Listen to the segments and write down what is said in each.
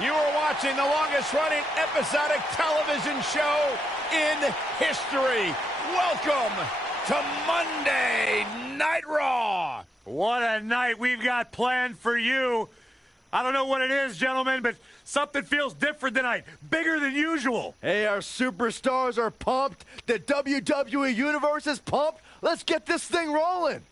You are watching the longest-running episodic television show in history. Welcome to Monday Night Raw. What a night we've got planned for you. I don't know what it is, gentlemen, but something feels different tonight. Bigger than usual. Hey, our superstars are pumped. The WWE Universe is pumped. Let's get this thing rolling.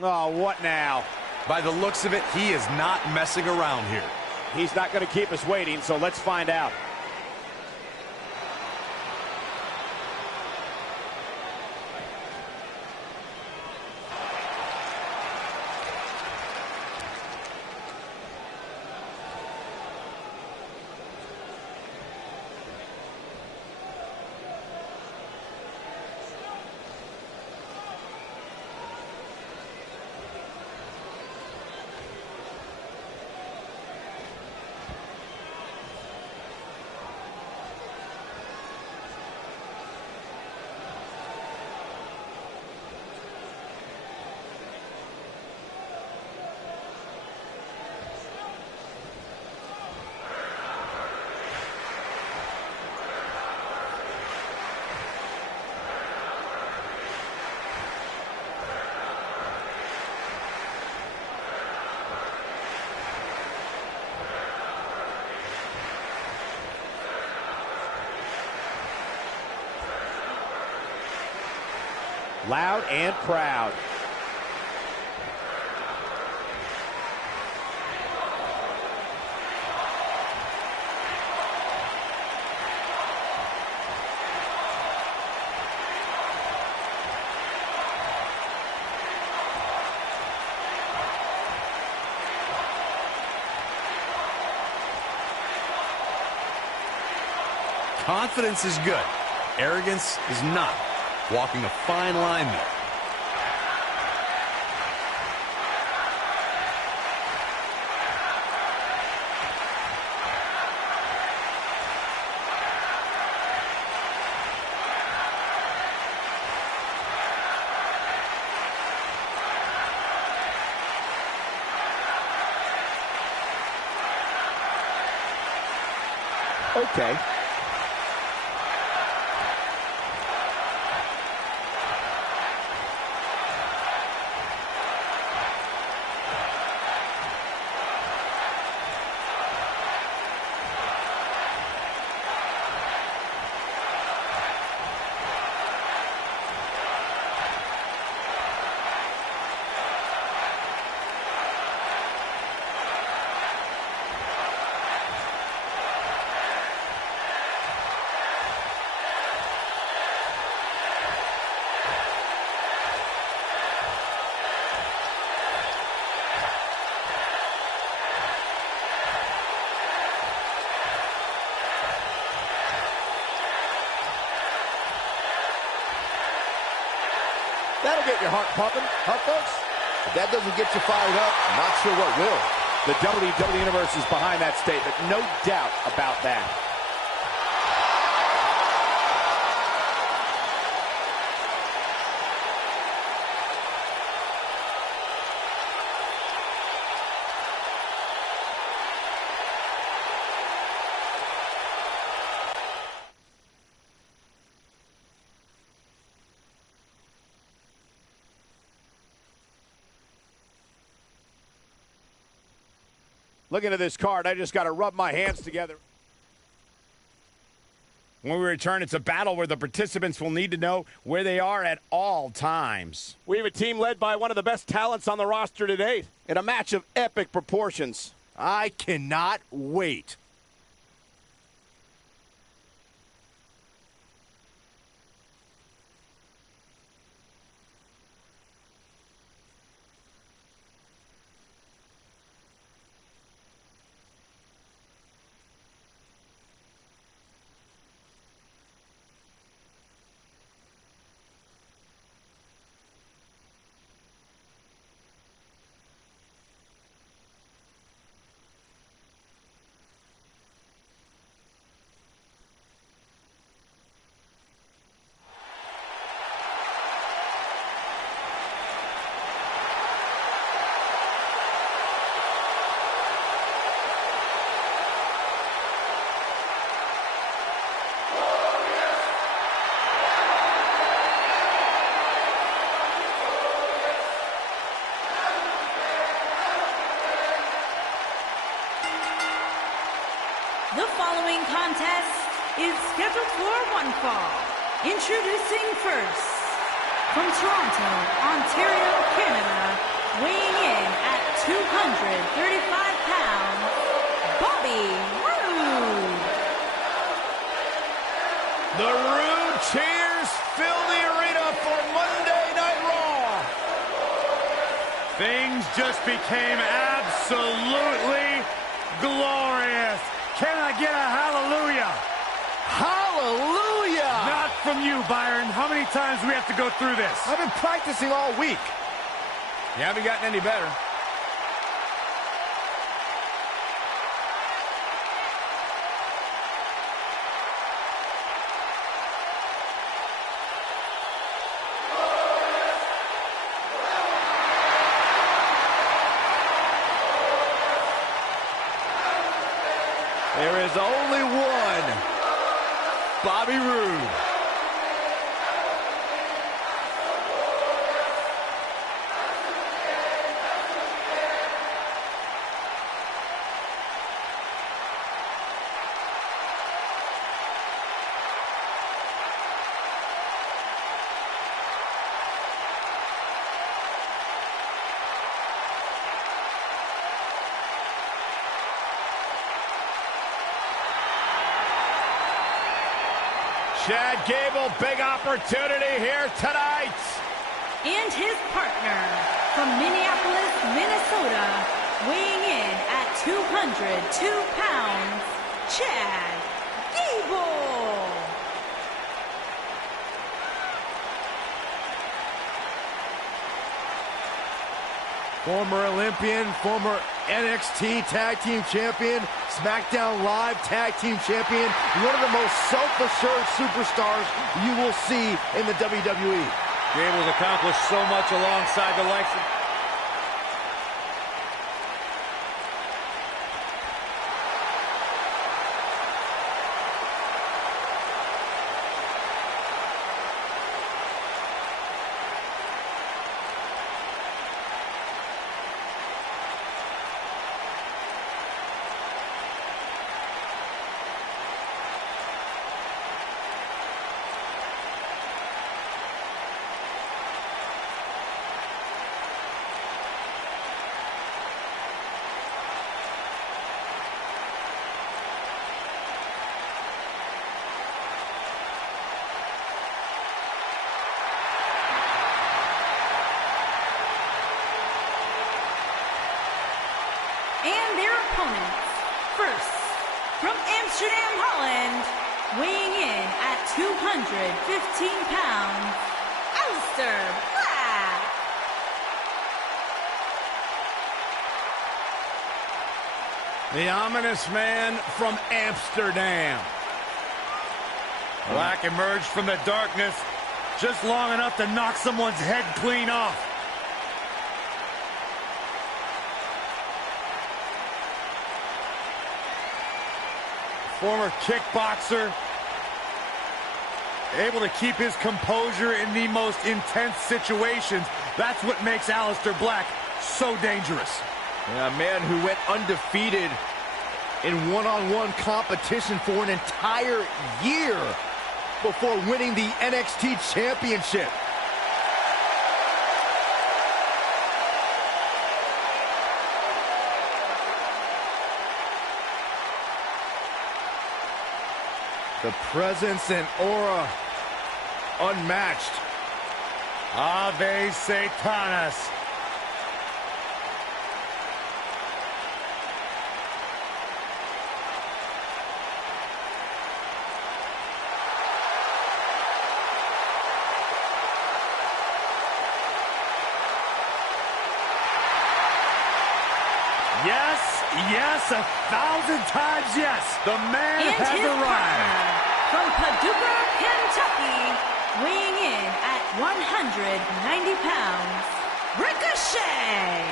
Oh, what now? By the looks of it, he is not messing around here. He's not going to keep us waiting, so let's find out. Loud and proud. Confidence is good. Arrogance is not. Walking a fine line there. Okay. That'll get your heart pumping, huh, folks? If that doesn't get you fired up, I'm not sure what will. The WWE Universe is behind that statement, no doubt about that. Looking at this card, I just got to rub my hands together. When we return, it's a battle where the participants will need to know where they are at all times. We have a team led by one of the best talents on the roster to date in a match of epic proportions. I cannot wait. The following contest is scheduled for one fall. Introducing first, from Toronto, Ontario, Canada, weighing in at 235 pounds, Bobby Roode. The Roode cheers fill the arena for Monday Night Raw. Things just became absolutely glorious. Can I get a hallelujah? Hallelujah! Not from you, Byron. How many times do we have to go through this? I've been practicing all week. You haven't gotten any better. There is only one Bobby Roode. Chad Gable, big opportunity here tonight. And his partner, from Minneapolis, Minnesota, weighing in at 202 pounds, Chad Gable. Former Olympian, former NXT Tag Team Champion, SmackDown Live Tag Team Champion, one of the most self-assured superstars you will see in the WWE. Gable's accomplished so much alongside the likes of... And their opponents, first, from Amsterdam, Holland, weighing in at 215 pounds, Aleister Black. The ominous man from Amsterdam. Black emerged from the darkness just long enough to knock someone's head clean off. Former kickboxer, able to keep his composure in the most intense situations. That's what makes Aleister Black so dangerous. Yeah, a man who went undefeated in one-on-one competition for an entire year before winning the NXT Championship. The presence and aura unmatched. Ave Satanas. Yes, yes, 1,000 times yes. The man And has his arrived. partner from Paducah, Kentucky, weighing in at 190 pounds, Ricochet.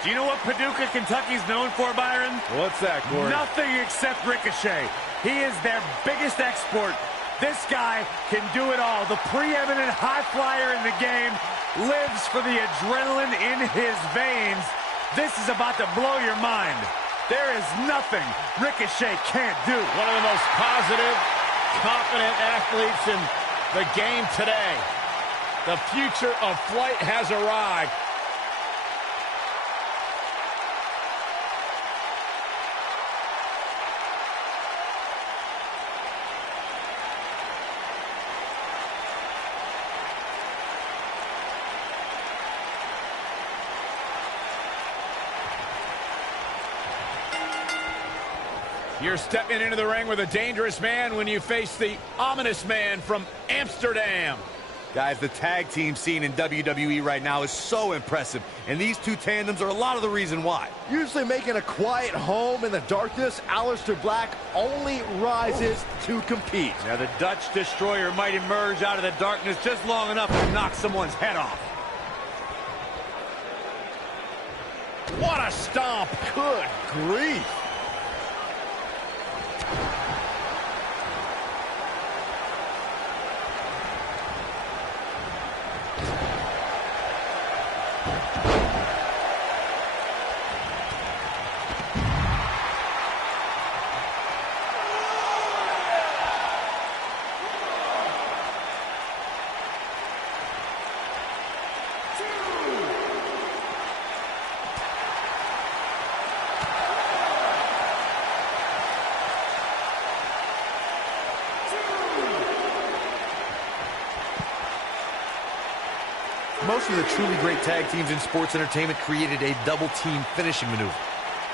Do you know what Paducah, Kentucky's known for, Byron? What's that, Corey? Nothing except Ricochet. He is their biggest export. This guy can do it all. The preeminent high flyer in the game lives for the adrenaline in his veins. This is about to blow your mind. There is nothing Ricochet can't do. One of the most positive, confident athletes in the game today. The future of flight has arrived. You're stepping into the ring with a dangerous man when you face the ominous man from Amsterdam. Guys, the tag team scene in WWE right now is so impressive, and these two tandems are a lot of the reason why. Usually making a quiet home in the darkness, Aleister Black only rises to compete. Now the Dutch Destroyer might emerge out of the darkness just long enough to knock someone's head off. What a stomp. Good grief. Most of the truly great tag teams in sports entertainment created a double-team finishing maneuver.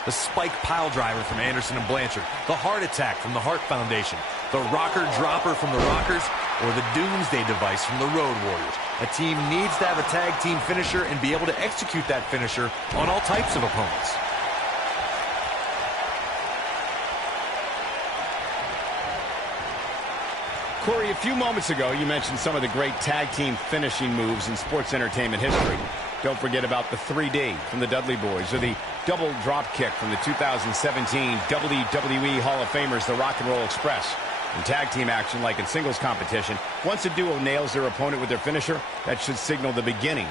The spike pile driver from Anderson and Blanchard, the heart attack from the Hart Foundation, the rocker dropper from the Rockers, or the Doomsday device from the Road Warriors. A team needs to have a tag team finisher and be able to execute that finisher on all types of opponents. Corey, a few moments ago, you mentioned some of the great tag team finishing moves in sports entertainment history. Don't forget about the 3D from the Dudley Boys, or the double drop kick from the 2017 WWE Hall of Famers, the Rock and Roll Express. In tag team action, like in singles competition, once a duo nails their opponent with their finisher, that should signal the beginning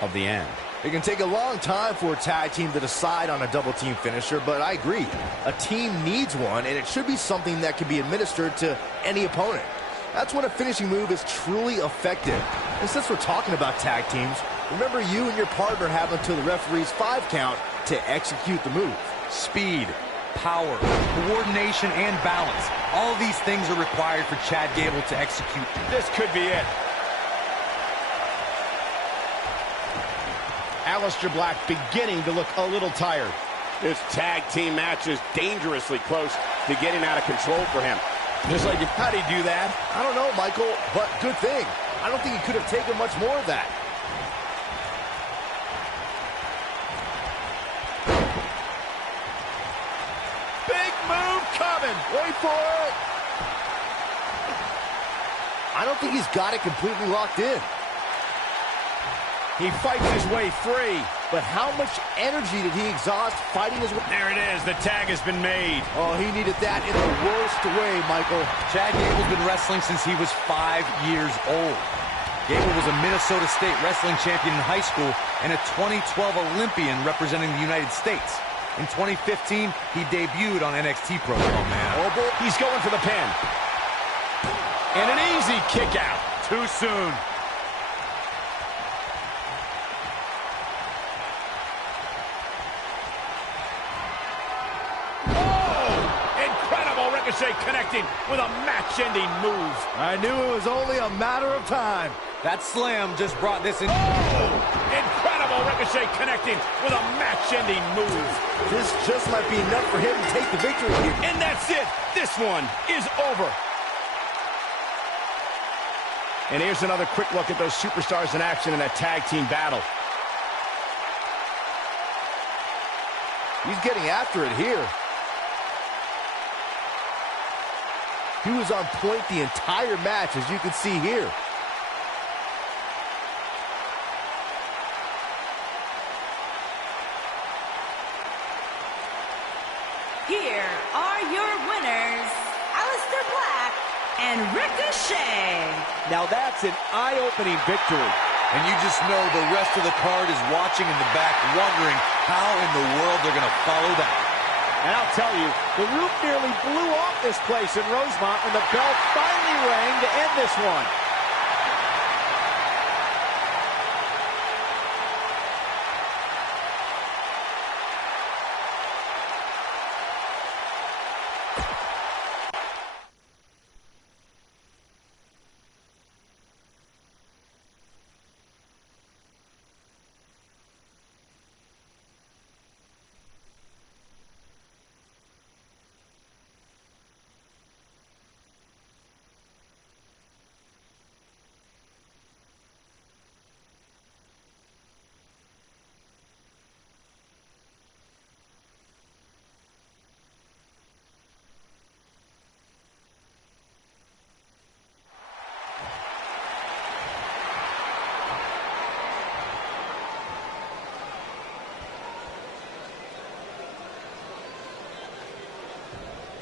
of the end. It can take a long time for a tag team to decide on a double team finisher, but I agree. A team needs one, and it should be something that can be administered to any opponent. That's when a finishing move is truly effective. And since we're talking about tag teams, remember you and your partner have until the referee's 5 count to execute the move. Speed, power, coordination, and balance. All of these things are required for Chad Gable to execute. This could be it. Aleister Black beginning to look a little tired. This tag team match is dangerously close to getting out of control for him. Just like, how'd he do that? I don't know, Michael, but good thing. I don't think he could have taken much more of that. Big move coming. Wait for it. I don't think he's got it completely locked in. He fights his way free. But how much energy did he exhaust fighting his way? There it is. The tag has been made. Oh, he needed that in the worst way, Michael. Chad Gable's been wrestling since he was 5 years old. Gable was a Minnesota State wrestling champion in high school and a 2012 Olympian representing the United States. In 2015, he debuted on NXT program. Oh, man. Oh, boy. He's going for the pin. And an easy kick out. Too soon. Ricochet connecting with a match-ending move. I knew it was only a matter of time. That slam just brought this in. Oh! Incredible Ricochet connecting with a match-ending move. This just might be enough for him to take the victory here. And that's it. This one is over. And here's another quick look at those superstars in action in a tag team battle. He's getting after it here. He was on point the entire match, as you can see here. Here are your winners, Aleister Black and Ricochet. Now that's an eye-opening victory. And you just know the rest of the card is watching in the back, wondering how in the world they're going to follow that. And I'll tell you, the roof nearly blew off this place in Rosemont when the bell finally rang to end this one.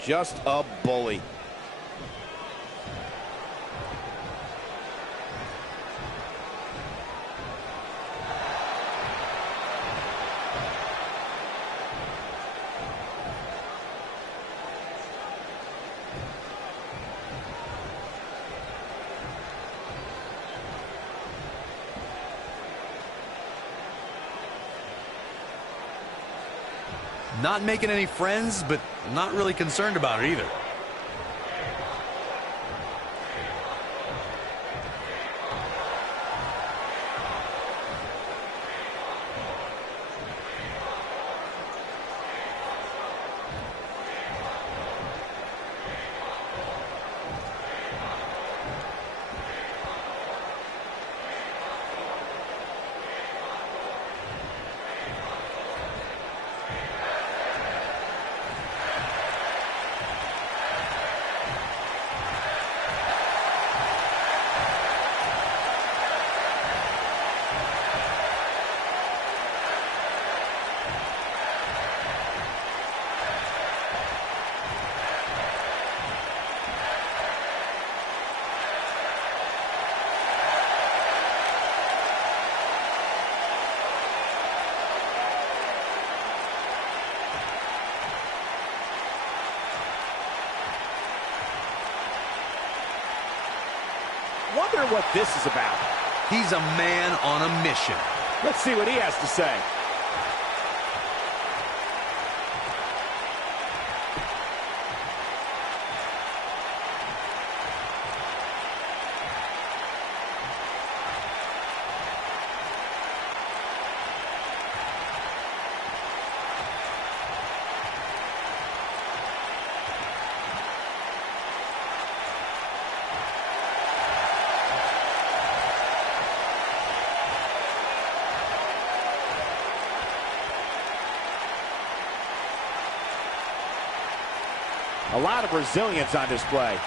Just a bully. Not making any friends, but not really concerned about it either. Wonder what this is about. He's a man on a mission. Let's see what he has to say. A lot of resilience on display.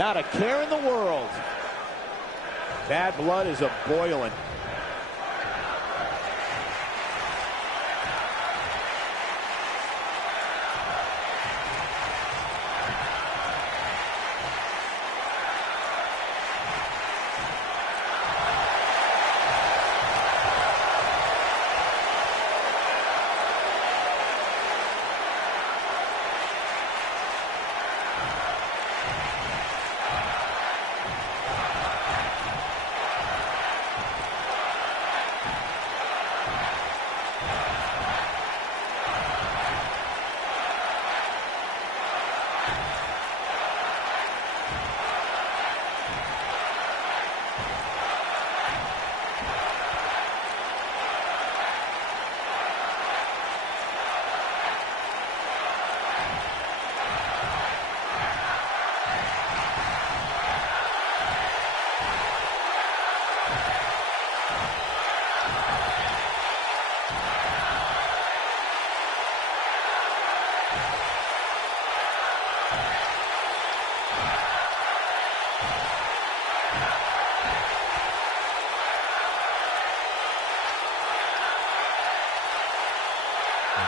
Not a care in the world. Bad blood is a-boiling.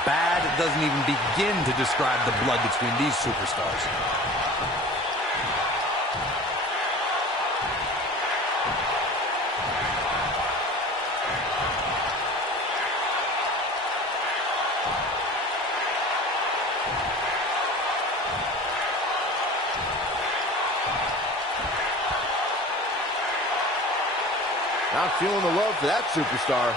Bad doesn't even begin to describe the blood between these superstars. Not feeling the love for that superstar.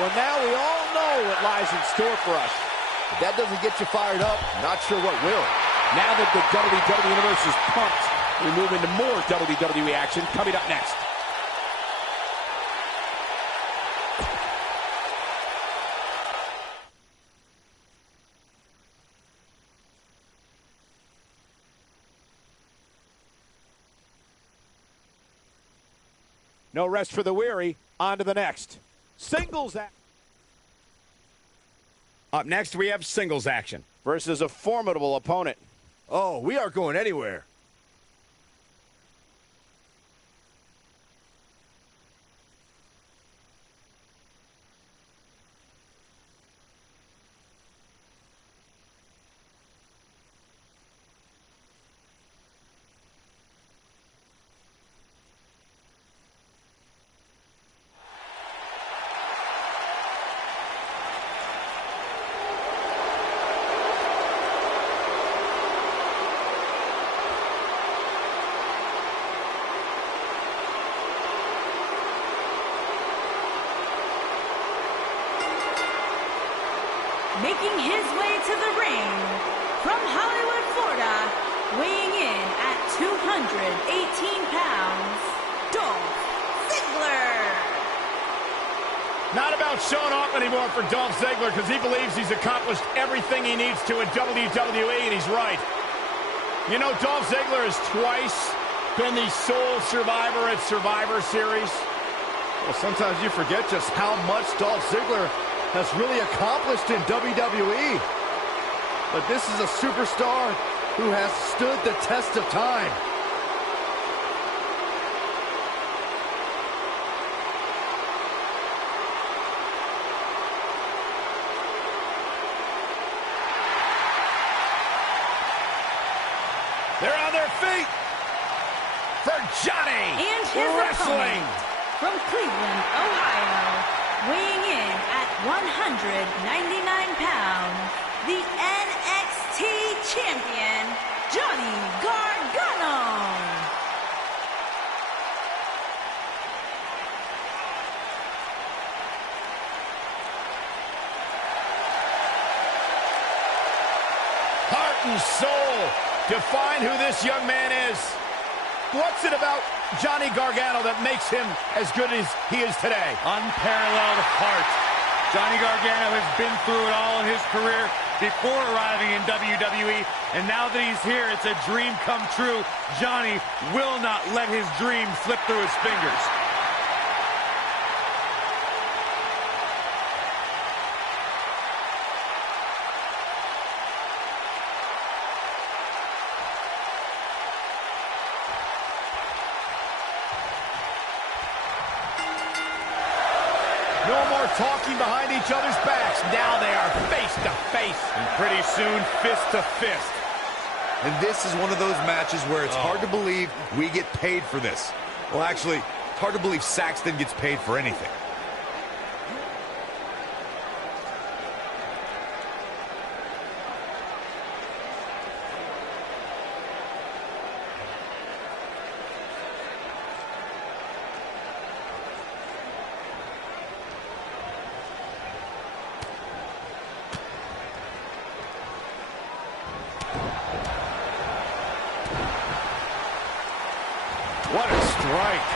Well, now we all know what lies in store for us. If that doesn't get you fired up, not sure what will. Now that the WWE Universe is pumped, we move into more WWE action coming up next. No rest for the weary. On to the next. Singles action. Up next, we have singles action. Versus a formidable opponent. Oh, we aren't going anywhere. Making his way to the ring from Hollywood, Florida, weighing in at 218 pounds, Dolph Ziggler. Not about showing off anymore for Dolph Ziggler because he believes he's accomplished everything he needs to in WWE, and he's right. You know, Dolph Ziggler has twice been the sole survivor at Survivor Series. Well, sometimes you forget just how much Dolph Ziggler has really accomplished in WWE. But this is a superstar who has stood the test of time. They're on their feet for Johnny. And his opponent from Cleveland, Ohio, weighing in at 199 pounds, the NXT champion, Johnny Gargano. Heart and soul define who this young man is. What's it about Johnny Gargano that makes him as good as he is today? Unparalleled heart. Johnny Gargano has been through it all in his career before arriving in WWE, and now that he's here, it's a dream come true. Johnny will not let his dream slip through his fingers. No more talking behind each other's backs. Now they are face to face. And pretty soon, fist to fist. And this is one of those matches where it's hard to believe we get paid for this. Well, actually, it's hard to believe Saxton gets paid for anything. What a strike.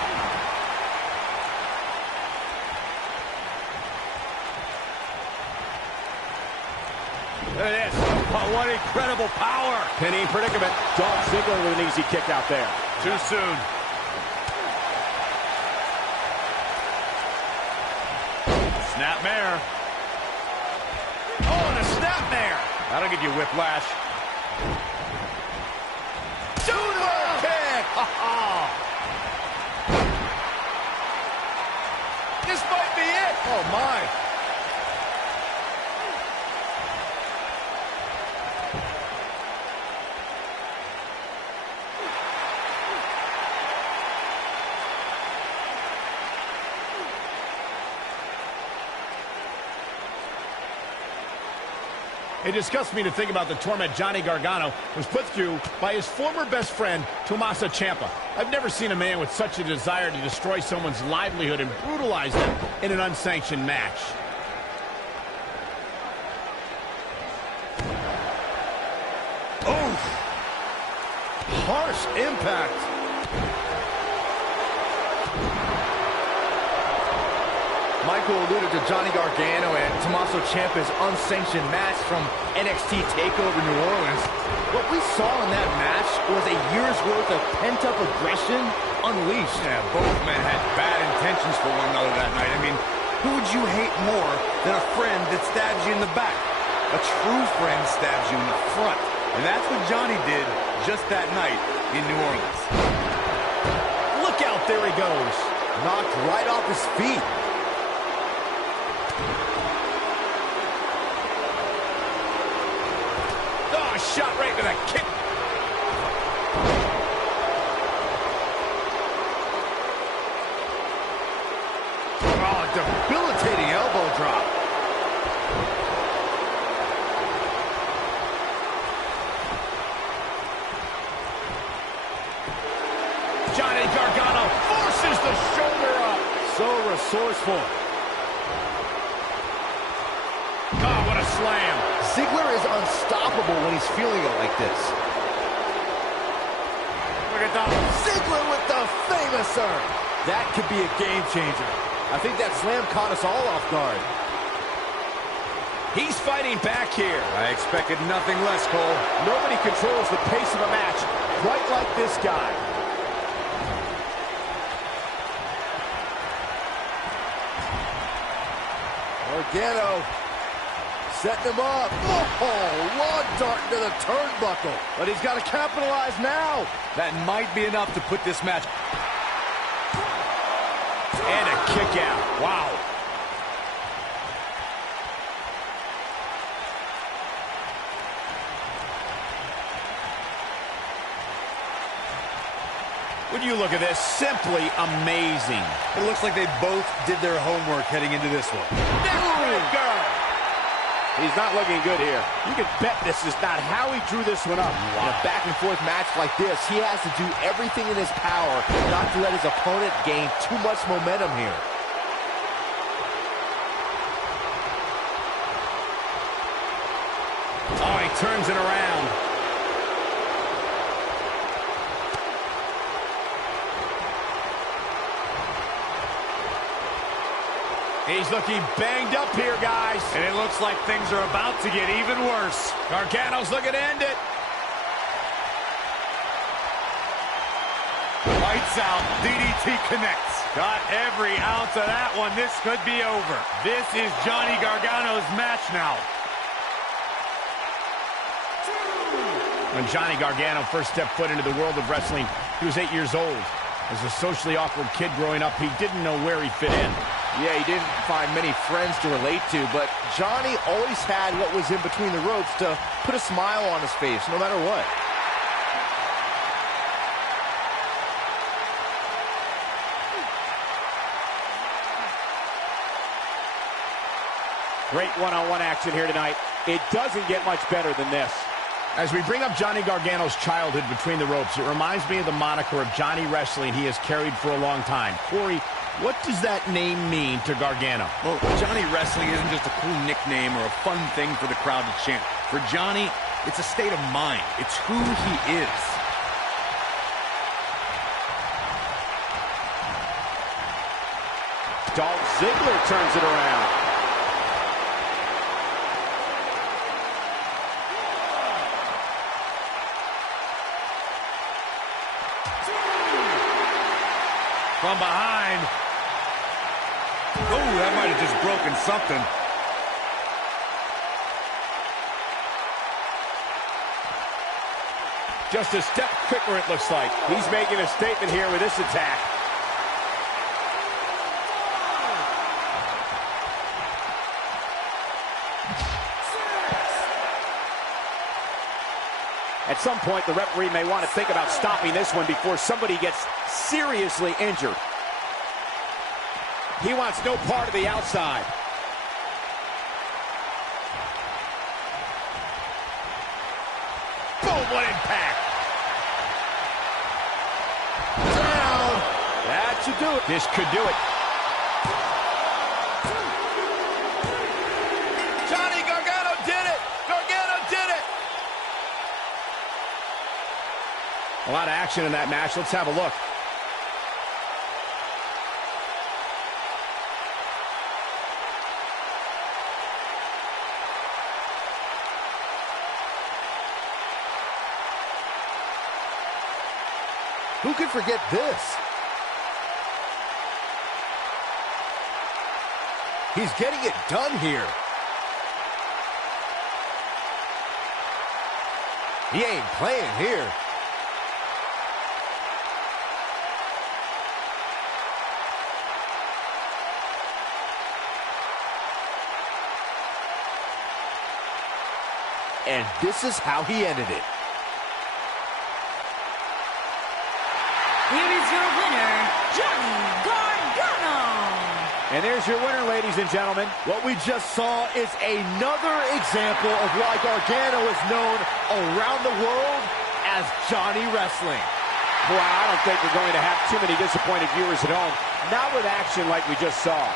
Look at this. Oh, what incredible power. Pinning predicament. Dolph Ziggler with an easy kick out there. Too soon. Snapmare. Oh, and a snapmare. That'll give you whiplash. Super kick. This might be it. Oh, my. It disgusts me to think about the torment Johnny Gargano was put through by his former best friend, Tommaso Ciampa. I've never seen a man with such a desire to destroy someone's livelihood and brutalize them in an unsanctioned match. Oh! Harsh impact. Michael alluded to Johnny Gargano and Tommaso Ciampa's unsanctioned match from NXT TakeOver New Orleans. What we saw in that match was a year's worth of pent-up aggression unleashed. Yeah, both men had bad intentions for one another that night. I mean, who would you hate more than a friend that stabs you in the back? A true friend stabs you in the front. And that's what Johnny did just that night in New Orleans. Look out, there he goes. Knocked right off his feet. Oh, shot right with a kick. Oh, debilitating elbow drop. Johnny Gargano forces the shoulder up. So resourceful. Oh, what a slam. Ziggler is unstoppable when he's feeling it like this. Look at that. Ziggler with the famouser. That could be a game changer. I think that slam caught us all off guard. He's fighting back here. I expected nothing less, Cole. Nobody controls the pace of a match quite like this guy. Gargano setting him up. Oh, long dart into the turnbuckle. But he's got to capitalize now. That might be enough to put this match. And a kick out. Wow. Would you look at this? Simply amazing. It looks like they both did their homework heading into this one. Neckbreaker! He's not looking good here. You can bet this is not how he drew this one up. In a back-and-forth match like this, he has to do everything in his power not to let his opponent gain too much momentum here. Oh, he turns it around. He's looking banged up here, guys. And it looks like things are about to get even worse. Gargano's looking to end it. Lights out. DDT connects. Got every ounce of that one. This could be over. This is Johnny Gargano's match now. When Johnny Gargano first stepped foot into the world of wrestling, he was 8 years old. As a socially awkward kid growing up, he didn't know where he fit in. Yeah, he didn't find many friends to relate to, but Johnny always had what was in between the ropes to put a smile on his face, no matter what. Great one-on-one action here tonight. It doesn't get much better than this. As we bring up Johnny Gargano's childhood between the ropes, it reminds me of the moniker of Johnny Wrestling he has carried for a long time. Corey, what does that name mean to Gargano? Well, Johnny Wrestling isn't just a cool nickname or a fun thing for the crowd to chant. For Johnny, it's a state of mind. It's who he is. Dolph Ziggler turns it around. From behind. Oh, that might have just broken something. Just a step quicker, it looks like. He's making a statement here with this attack. At some point, the referee may want to think about stopping this one before somebody gets seriously injured. He wants no part of the outside. Boom, what impact! Down. That should do it. This could do it. Johnny Gargano did it! Gargano did it! A lot of action in that match. Let's have a look. Who could forget this? He's getting it done here. He ain't playing here. And this is how he ended it. Here is your winner, Johnny Gargano. And there's your winner, ladies and gentlemen. What we just saw is another example of why Gargano is known around the world as Johnny Wrestling. Boy, I don't think we're going to have too many disappointed viewers at home. Not with action like we just saw.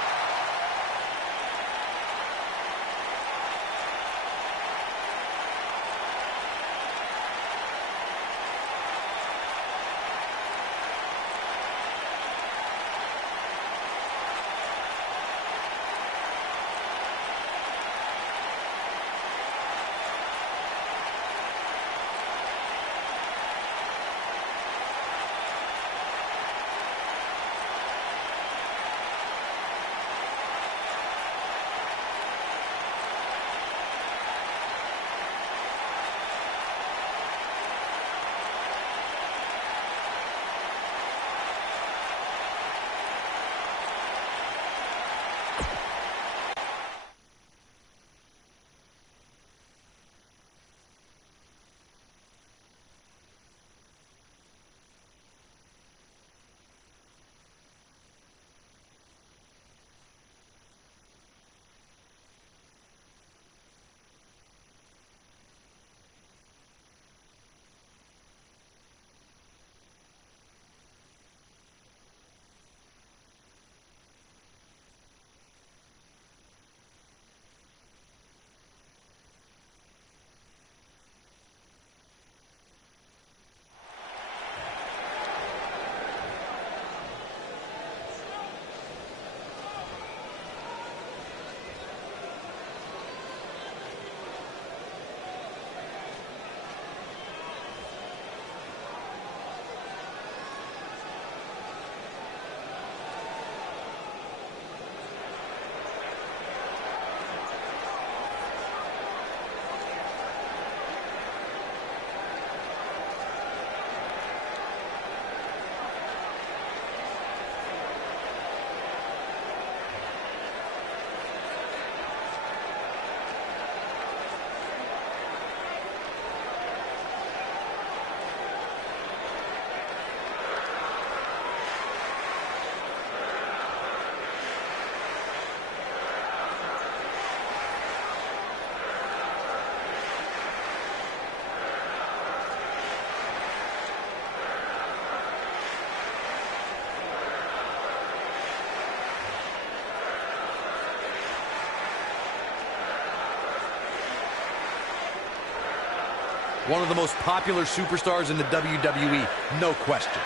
One of the most popular superstars in the WWE, no question.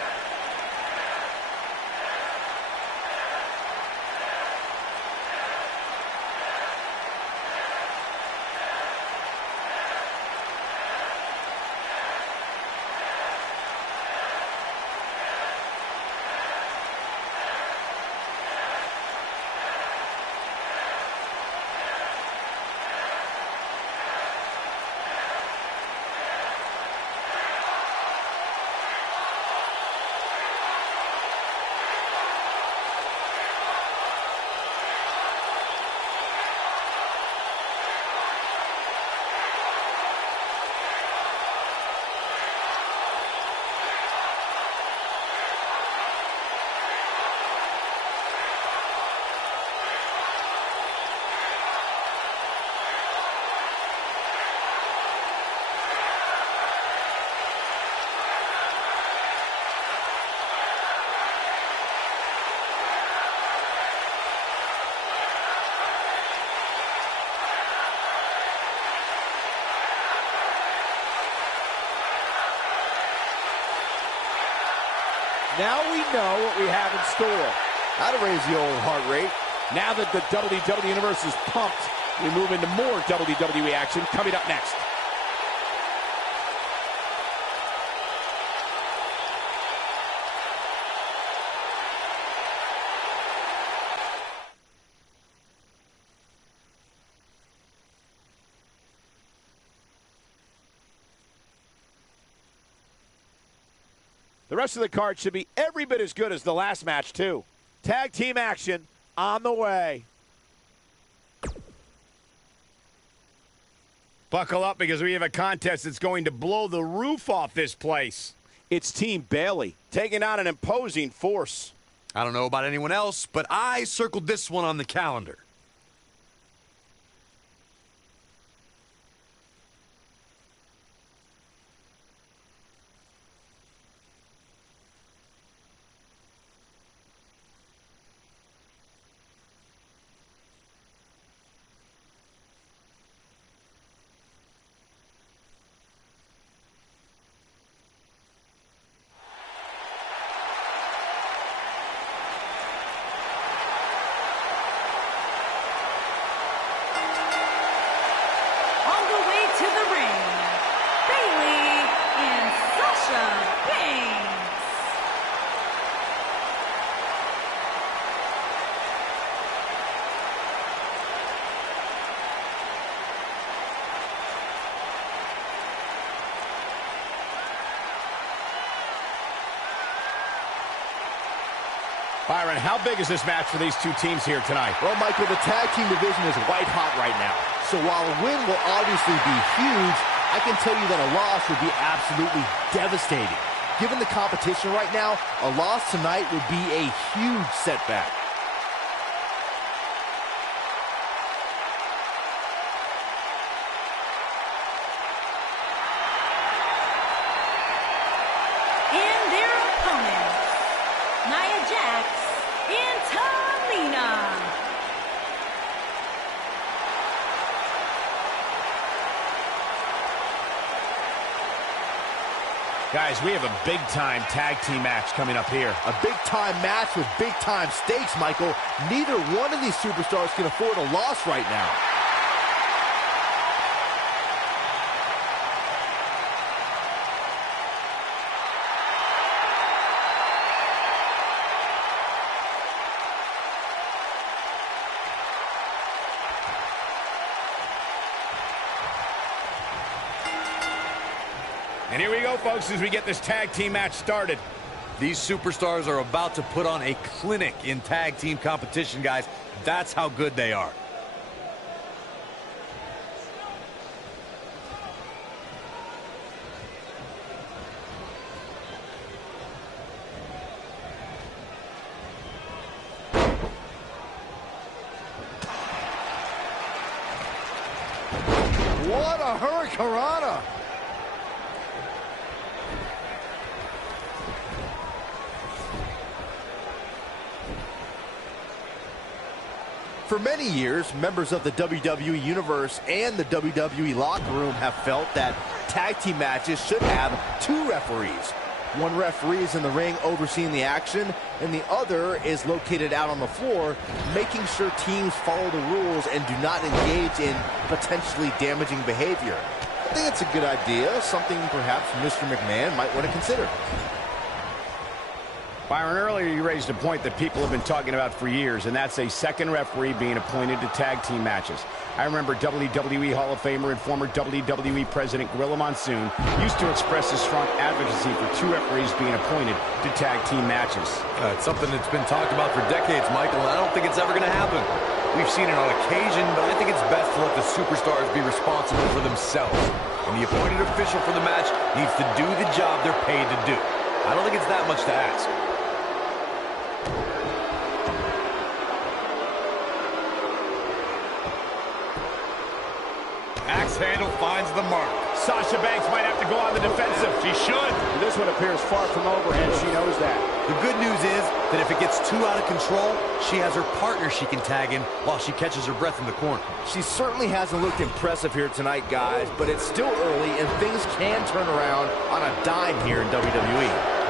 Now we know what we have in store. That'll raise the old heart rate. Now that the WWE Universe is pumped, we move into more WWE action coming up next. The rest of the card should be every bit as good as the last match, too. Tag team action on the way. Buckle up because we have a contest that's going to blow the roof off this place. It's Team Bailey taking on an imposing force. I don't know about anyone else, but I circled this one on the calendar. Byron, how big is this match for these two teams here tonight? Well, Michael, the tag team division is white hot right now. So while a win will obviously be huge, I can tell you that a loss would be absolutely devastating. Given the competition right now, a loss tonight would be a huge setback. Guys, we have a big-time tag team match coming up here. A big-time match with big-time stakes, Michael. Neither one of these superstars can afford a loss right now. And here we go, folks, as we get this tag team match started. These superstars are about to put on a clinic in tag team competition, guys. That's how good they are. What a hurricanrana! For many years, members of the WWE Universe and the WWE locker room have felt that tag team matches should have 2 referees. One referee is in the ring overseeing the action, and the other is located out on the floor, making sure teams follow the rules and do not engage in potentially damaging behavior. I think it's a good idea, something perhaps Mr. McMahon might want to consider. Byron, earlier you raised a point that people have been talking about for years, and that's a second referee being appointed to tag team matches. I remember WWE Hall of Famer and former WWE President Gorilla Monsoon used to express his strong advocacy for 2 referees being appointed to tag team matches. It's something that's been talked about for decades, Michael, and I don't think it's ever going to happen. We've seen it on occasion, but I think it's best to let the superstars be responsible for themselves. And the appointed official for the match needs to do the job they're paid to do. I don't think it's that much to ask. Axe handle finds the mark. Sasha Banks might have to go on the defensive. She should. This one appears far from over, and she knows that. The good news is that if it gets too out of control, she has her partner she can tag in while she catches her breath in the corner. She certainly hasn't looked impressive here tonight, guys, but it's still early, and things can turn around on a dime here in WWE.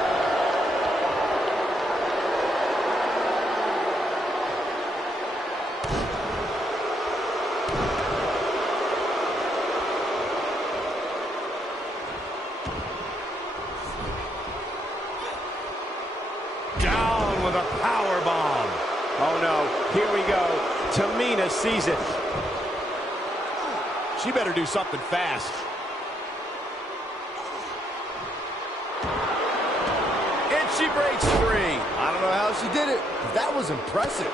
Down with a power bomb. Oh, no. Here we go. Tamina sees it. She better do something fast. And she breaks free. I don't know how she did it, but that was impressive.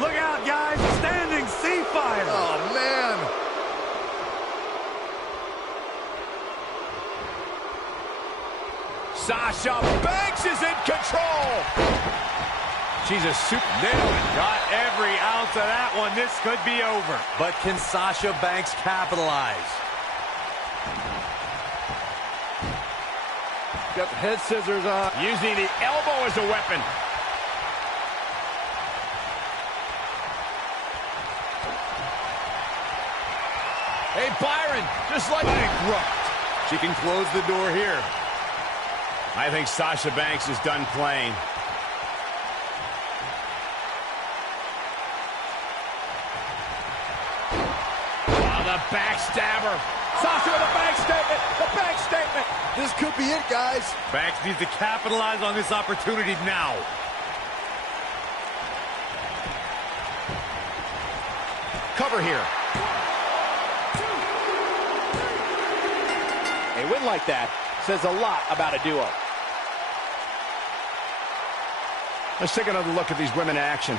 Look out, guys. Standing sea fire. Oh, man. Sasha Banks is in control. She's a super nail. Got every ounce of that one. This could be over. But can Sasha Banks capitalize? Got the head scissors on. Using the elbow as a weapon. Hey, Byron, just like Bankrupt. She can close the door here. I think Sasha Banks is done playing. Oh, the backstabber. Sasha with a bank statement. The bank statement. This could be it, guys. Banks needs to capitalize on this opportunity now. Cover here. A win like that says a lot about a duo. Let's take another look at these women in action.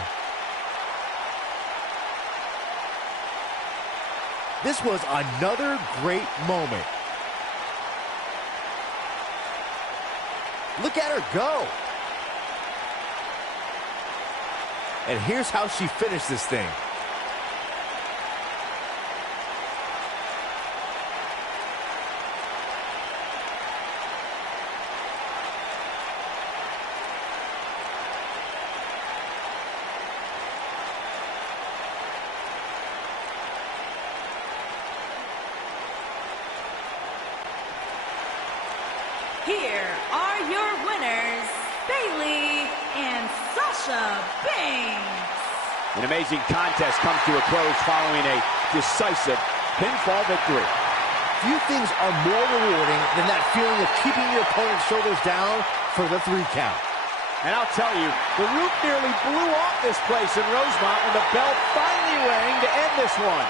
This was another great moment. Look at her go. And here's how she finished this thing. Here are your winners, Bayley and Sasha Banks. An amazing contest comes to a close following a decisive pinfall victory. Few things are more rewarding than that feeling of keeping your opponent's shoulders down for the 3 count. And I'll tell you, the roof nearly blew off this place in Rosemont when the bell finally rang to end this one.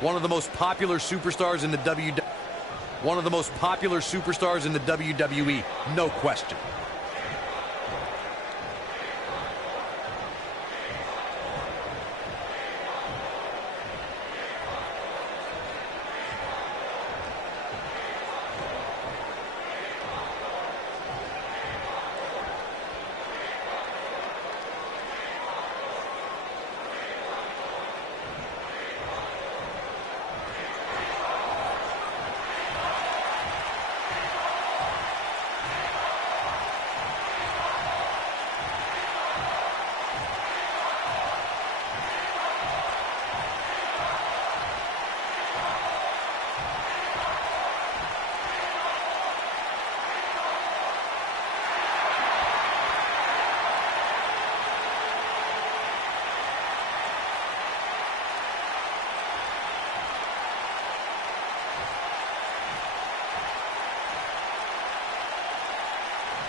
One of the most popular superstars in the WWE, no question.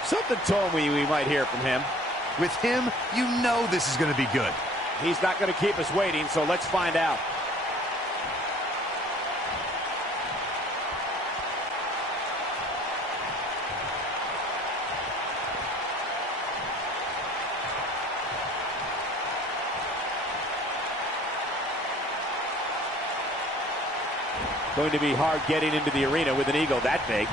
Something told me we might hear from him. With him, you know this is going to be good. He's not going to keep us waiting, so let's find out. Going to be hard getting into the arena with an ego that big.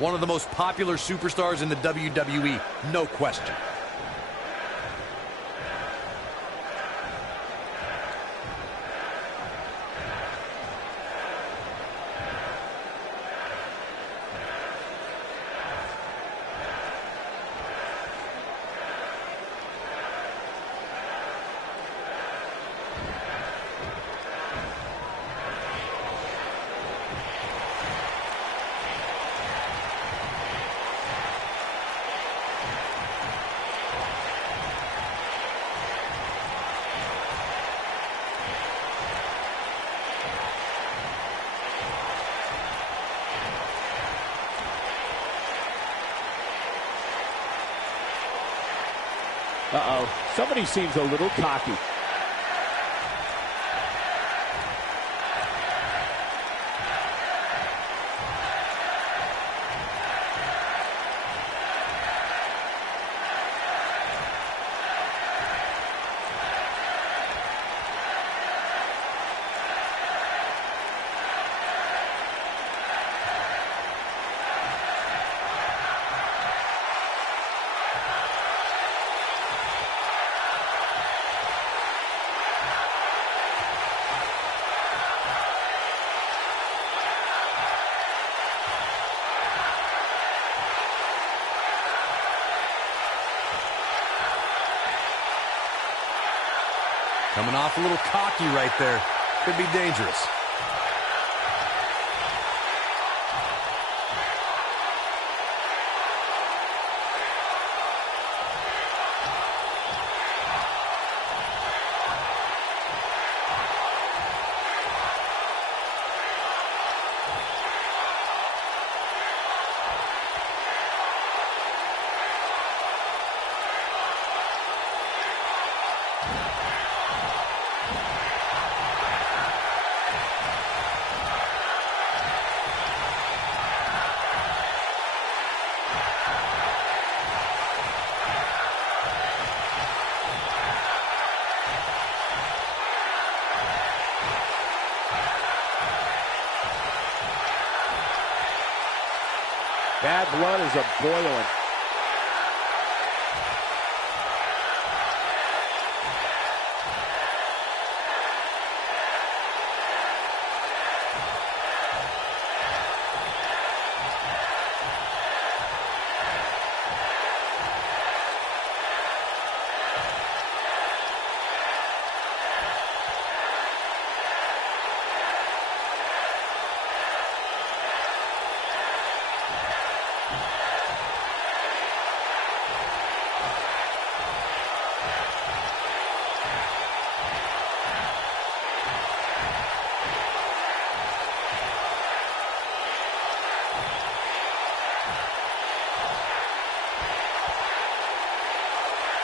One of the most popular superstars in the WWE, no question. Uh-oh. Somebody seems a little cocky. Coming off a little cocky right there. Could be dangerous. Bad blood is a-boiling.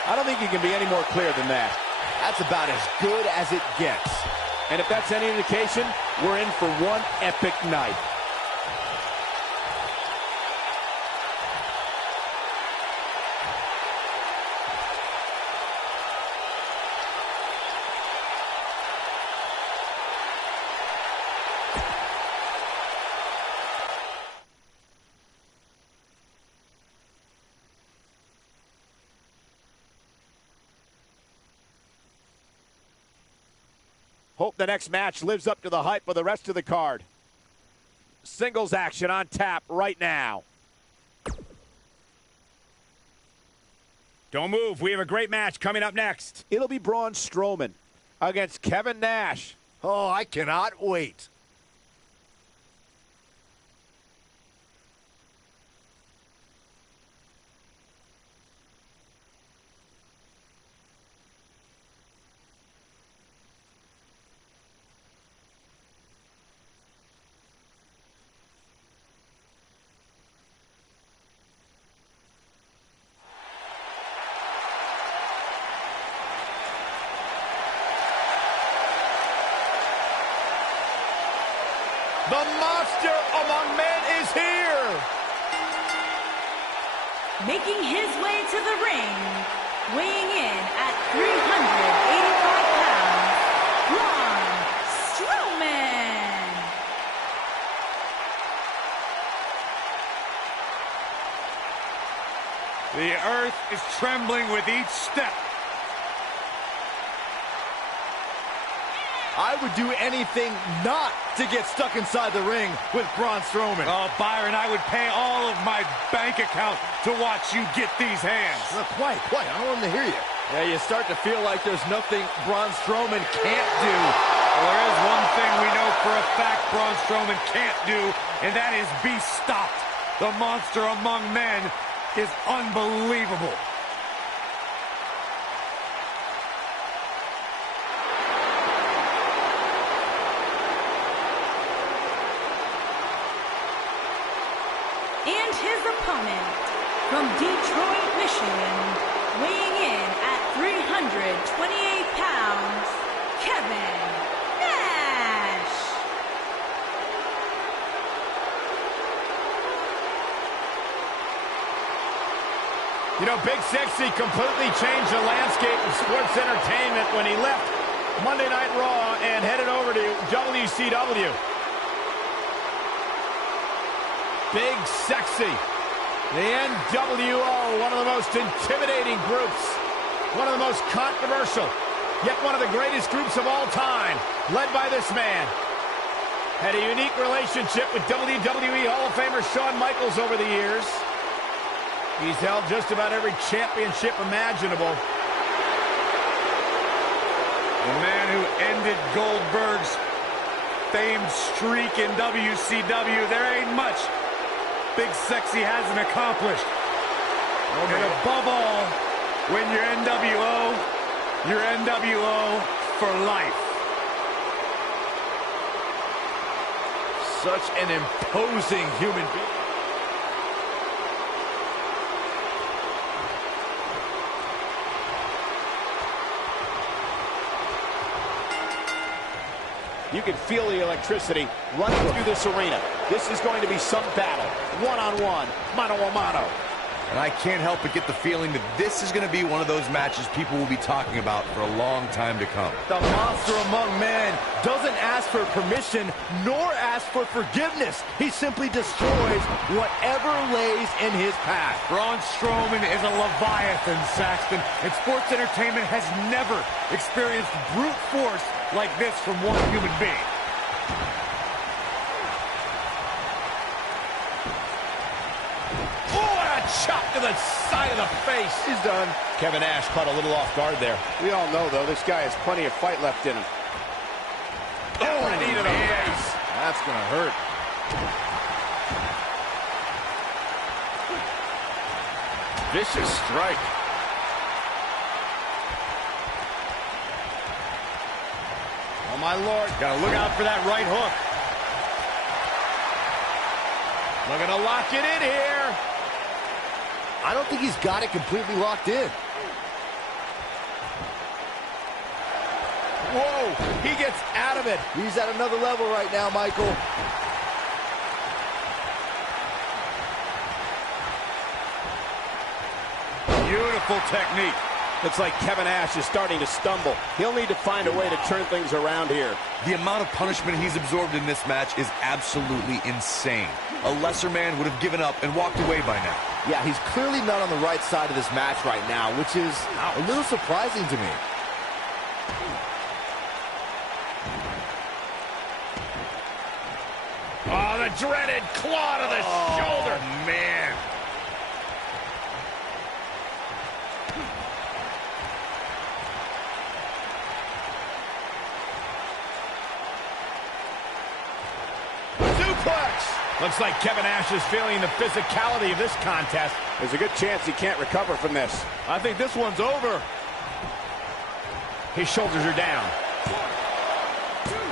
I don't think you can be any more clear than that. That's about as good as it gets. And if that's any indication, we're in for one epic night. Hope the next match lives up to the hype of the rest of the card. Singles action on tap right now. Don't move. We have a great match coming up next. It'll be Braun Strowman against Kevin Nash. Oh, I cannot wait. The monster among men is here. Making his way to the ring, weighing in at 385 pounds, Braun Strowman. The earth is trembling with each step. I would do anything not to get stuck inside the ring with Braun Strowman. Oh, Byron, I would pay all of my bank account to watch you get these hands. Quiet. I don't want him to hear you. Yeah, you start to feel like there's nothing Braun Strowman can't do. Well, there is one thing we know for a fact Braun Strowman can't do, and that is be stopped. The monster among men is unbelievable. And his opponent, from Detroit, Michigan, weighing in at 328 pounds, Kevin Nash. You know, Big Sexy completely changed the landscape of sports entertainment when he left Monday Night Raw and headed over to WCW. Big Sexy, the NWO, one of the most intimidating groups, one of the most controversial, yet one of the greatest groups of all time, led by this man. Had a unique relationship with WWE Hall of Famer Shawn Michaels over the years. He's held just about every championship imaginable. The man who ended Goldberg's famed streak in WCW, there ain't much Big Sexy hasn't accomplished. And above all, when you're NWO for life. Such an imposing human being. You can feel the electricity running through this arena. This is going to be some battle. One-on-one, mano-a-mano. And I can't help but get the feeling that this is going to be one of those matches people will be talking about for a long time to come. The monster among men doesn't ask for permission nor ask for forgiveness. He simply destroys whatever lays in his path. Braun Strowman is a Leviathan, Saxton, and sports entertainment has never experienced brute force like this from one human being. Chop to the side of the face. He's done. Kevin Nash caught a little off guard there. We all know, though, this guy has plenty of fight left in him. Oh, knee to the face. That's going to hurt. Vicious strike. Oh, my Lord. Gotta look out for that right hook. Looking to lock it in here. I don't think he's got it completely locked in. Whoa, he gets out of it. He's at another level right now, Michael. Beautiful technique. Looks like Kevin Nash is starting to stumble. He'll need to find a way to turn things around here. The amount of punishment he's absorbed in this match is absolutely insane. A lesser man would have given up and walked away by now. Yeah, he's clearly not on the right side of this match right now, which is a little surprising to me. Oh, the dreaded claw to the shoulder. Man. Suplex. Looks like Kevin Nash is feeling the physicality of this contest. There's a good chance he can't recover from this. I think this one's over. His shoulders are down.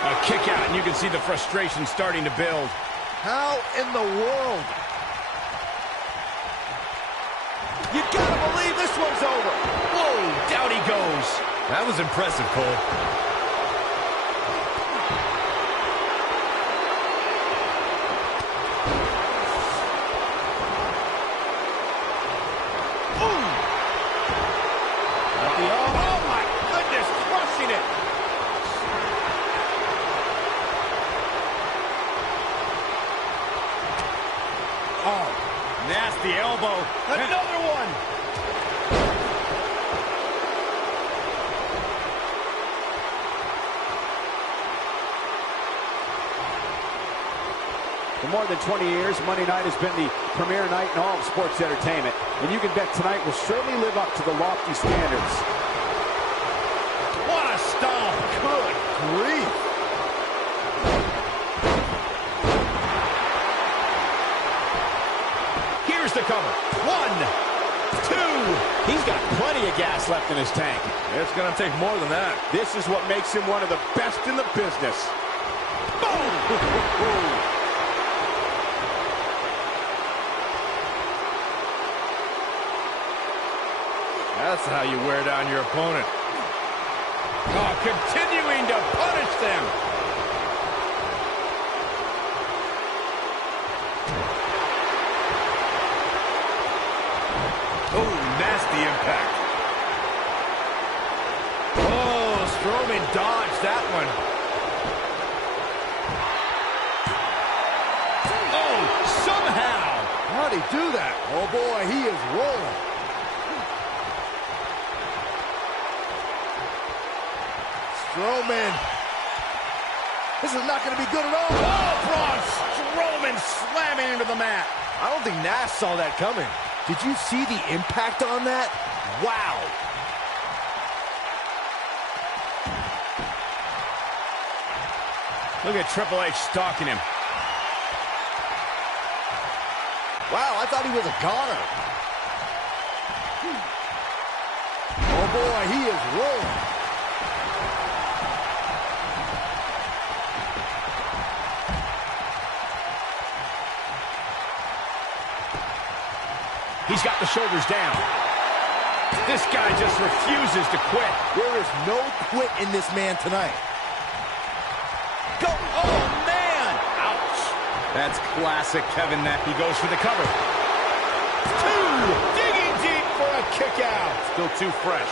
A kick out, and you can see the frustration starting to build. How in the world? You gotta believe this one's over. Whoa, down he goes. That was impressive, Cole. Oh my goodness, crushing it. Oh, nasty elbow. Another one. For more than 20 years, Monday night has been the premier night in all of sports entertainment. And you can bet tonight will surely live up to the lofty standards. What a stomp. Good grief. Here's the cover. 1, 2. He's got plenty of gas left in his tank. It's going to take more than that. This is what makes him one of the best in the business. Boom. That's how you wear down your opponent. Oh, continuing to punish them. Oh, nasty impact. Oh, Strowman dodged that one. Oh, somehow. How'd he do that? Oh boy, he is rolling. Strowman. This is not going to be good at all. Oh, Braun Strowman slamming into the mat. I don't think Nash saw that coming. Did you see the impact on that? Wow. Look at Triple H stalking him. Wow, I thought he was a goner. Oh boy, he is rolling. He's got the shoulders down. This guy just refuses to quit. There is no quit in this man tonight. Go! Oh, man! Ouch. That's classic Kevin Nash. He goes for the cover. 2! Digging deep for a kick out. Still too fresh.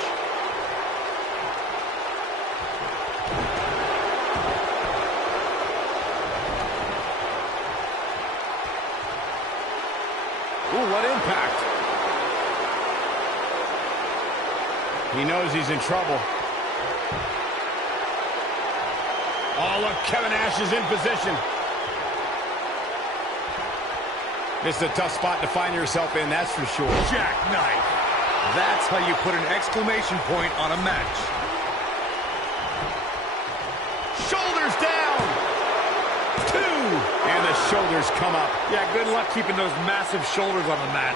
Ooh, what impact. He knows he's in trouble. Oh, look, Kevin Nash is in position. This is a tough spot to find yourself in, that's for sure. Jackknife. That's how you put an exclamation point on a match. Shoulders down. 2. And the shoulders come up. Yeah, good luck keeping those massive shoulders on the mat.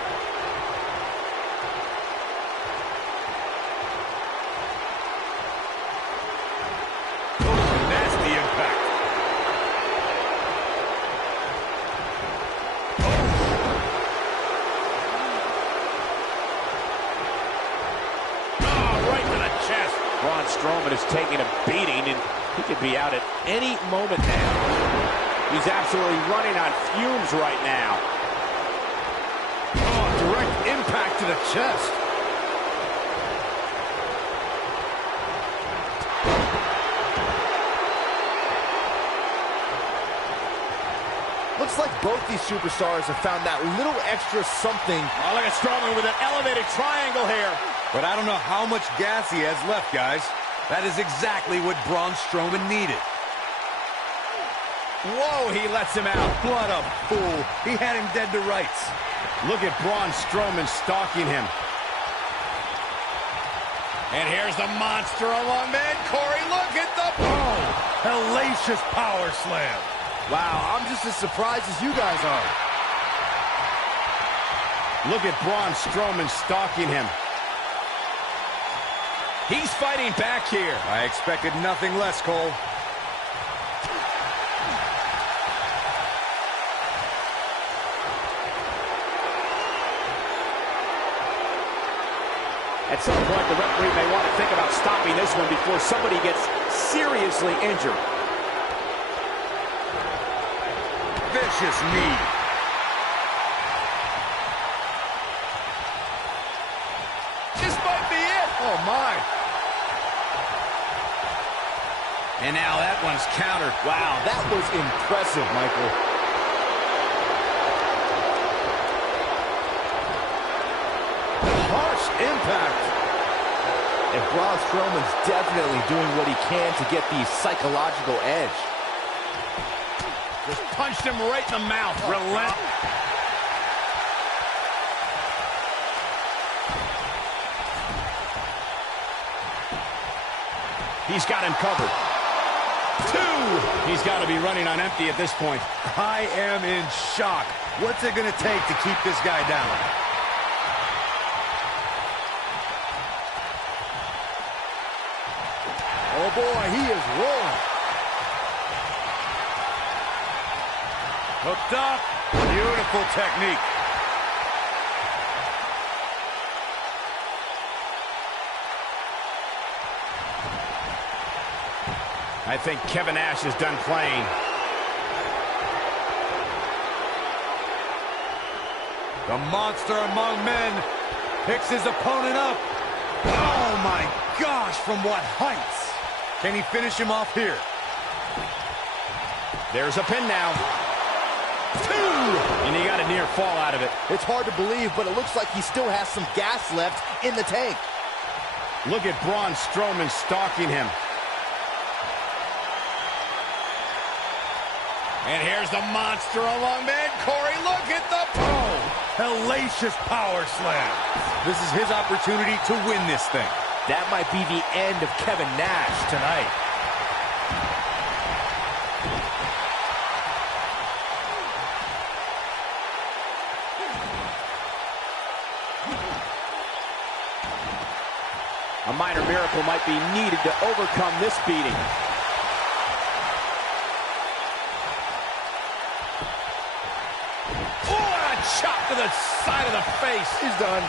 Oh, nasty impact. Oh, right to the chest. Braun Strowman is taking a beating, and he could be out at any moment now. He's absolutely running on fumes right now. Oh, direct impact to the chest. Looks like both these superstars have found that little extra something. Oh, look at Strowman with an elevated triangle here. But I don't know how much gas he has left, guys. That is exactly what Braun Strowman needed. Whoa, he lets him out. What a fool. He had him dead to rights. Look at Braun Strowman stalking him. And here's the monster along man. Corey, look at the... Oh, hellacious power slam. Wow, I'm just as surprised as you guys are. Look at Braun Strowman stalking him. He's fighting back here. I expected nothing less, Cole. At some point, the referee may want to think about stopping this one before somebody gets seriously injured. Vicious knee. This might be it. Oh, my. And now that one's countered. Wow, that was impressive, Michael. Harsh impact. And Braun Strowman's definitely doing what he can to get the psychological edge. Just punched him right in the mouth. Relent. He's got him covered. 2. He's got to be running on empty at this point. I am in shock. What's it going to take to keep this guy down? Oh, boy, he is rolling. Hooked up. Beautiful technique. I think Kevin Nash is done playing. The monster among men picks his opponent up. Oh, my gosh, from what heights? Can he finish him off here? There's a pin now. 2! And he got a near fall out of it. It's hard to believe, but it looks like he still has some gas left in the tank. Look at Braun Strowman stalking him. And here's the monster along man. Corey, look at the... Oh, hellacious power slam. This is his opportunity to win this thing. That might be the end of Kevin Nash tonight. A minor miracle might be needed to overcome this beating. Oh, a chop to the side of the face. He's done.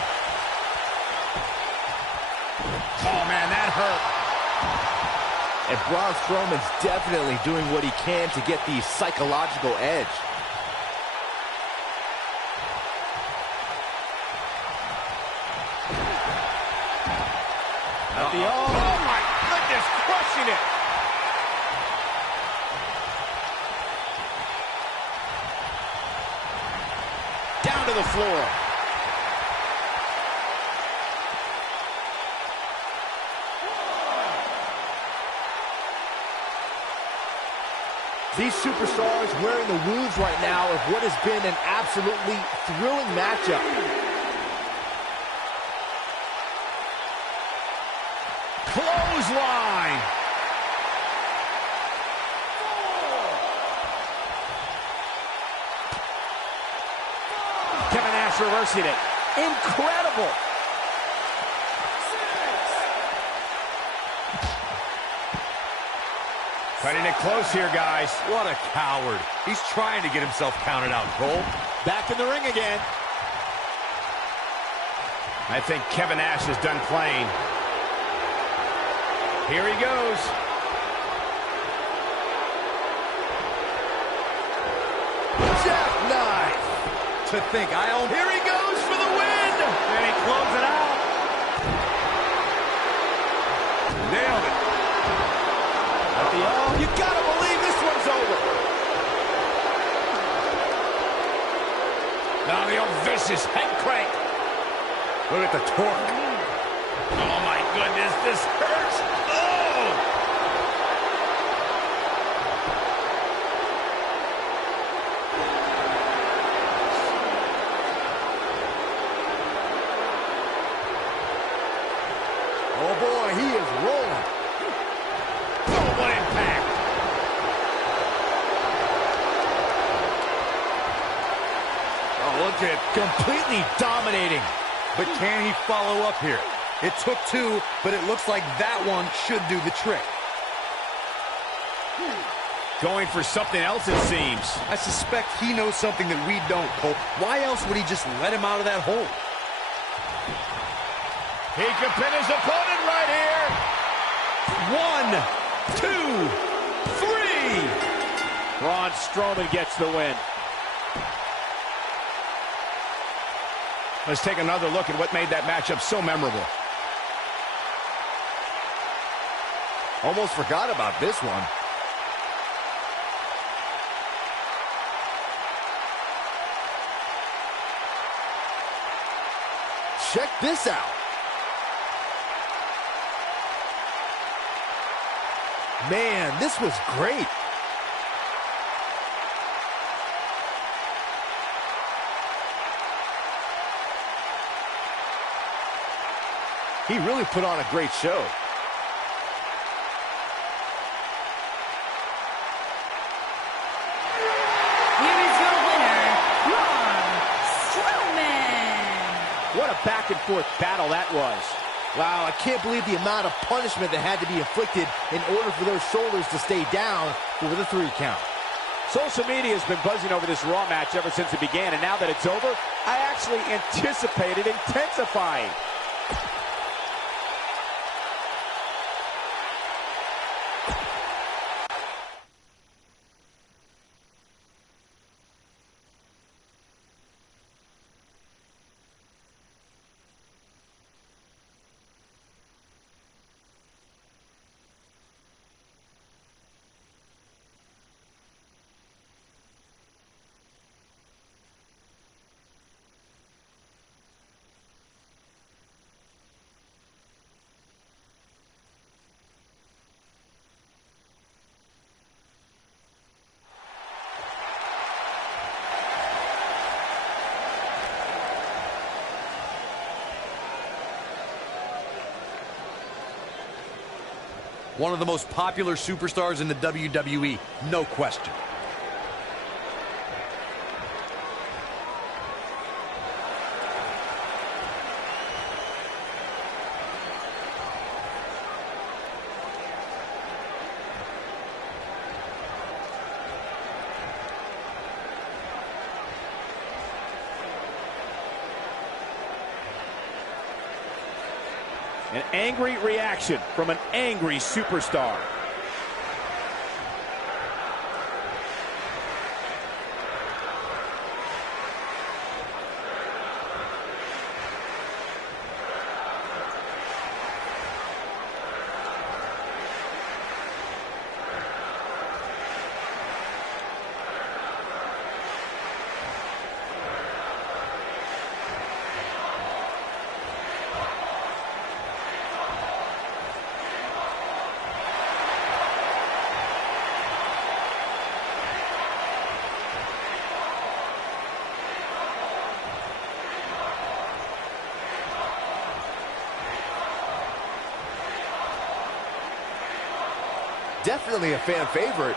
Oh, man, that hurt. And Braun Strowman's definitely doing what he can to get the psychological edge. Oh, my goodness, crushing it. Down to the floor. These superstars wearing the wounds right now of what has been an absolutely thrilling matchup. Clothesline. Kevin Nash reversing it. Incredible. Cutting it close here, guys. What a coward. He's trying to get himself counted out, Cole. Back in the ring again. I think Kevin Nash is done playing. Here he goes. Jackknife. To think I own... Here he goes for the win. And he closes it out. Nailed it. You gotta believe this one's over. Now the old vicious head crank. Look at the torque. Oh my goodness, this hurts. Oh! Oh boy, he is rolling. Oh, what impact. Oh, look at completely dominating. But can he follow up here? It took two, but it looks like that one should do the trick. Going for something else, it seems. I suspect he knows something that we don't, Cole. Why else would he just let him out of that hole? He can pin his opponent right here. 1, 2, 3. Braun Strowman gets the win. Let's take another look at what made that matchup so memorable. Almost forgot about this one. Check this out. Man, this was great. He really put on a great show. Here is your winner, Braun Strowman. What a back-and-forth battle that was. Wow, I can't believe the amount of punishment that had to be inflicted in order for those shoulders to stay down for the 3 count. Social media has been buzzing over this Raw match ever since it began, and now that it's over, I actually anticipate it intensifying. One of the most popular superstars in the WWE, no question. An angry reaction from an angry superstar. Definitely a fan favorite.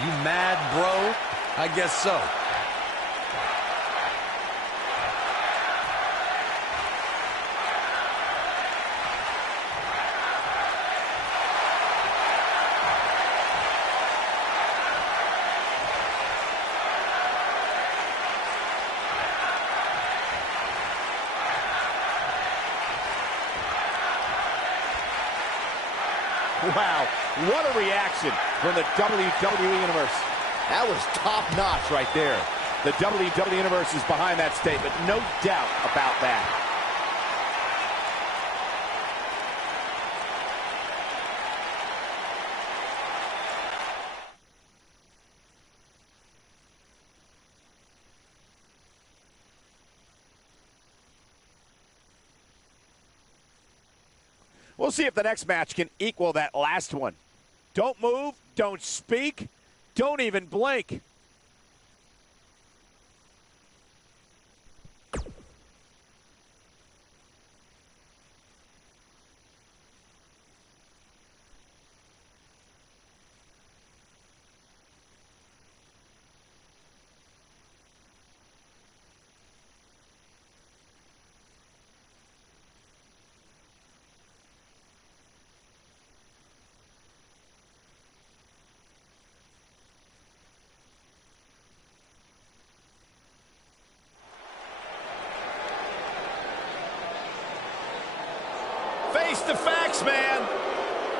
You mad, bro? I guess so. Wow, what a reaction from the WWE Universe. That was top-notch right there. The WWE Universe is behind that statement, no doubt about that. We'll see if the next match can equal that last one. Don't move, don't speak, don't even blink. Face the facts, man.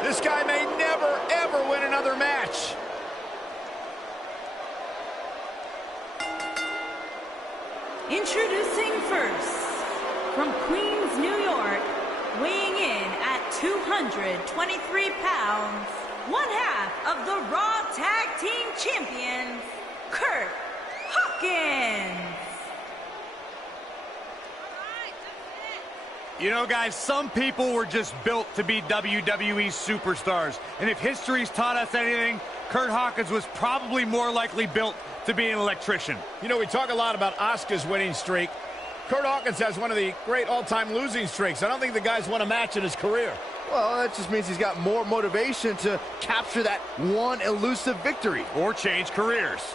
This guy may never, ever win another match. Introducing first, from Queens, New York, weighing in at 223 pounds, one half of the Raw Tag Team Champions, Kurt Hawkins. You know, guys, some people were just built to be WWE superstars. And if history's taught us anything, Kurt Hawkins was probably more likely built to be an electrician. You know, we talk a lot about Asuka's winning streak. Kurt Hawkins has one of the great all-time losing streaks. I don't think the guy's won a match in his career. Well, that just means he's got more motivation to capture that one elusive victory. Or change careers.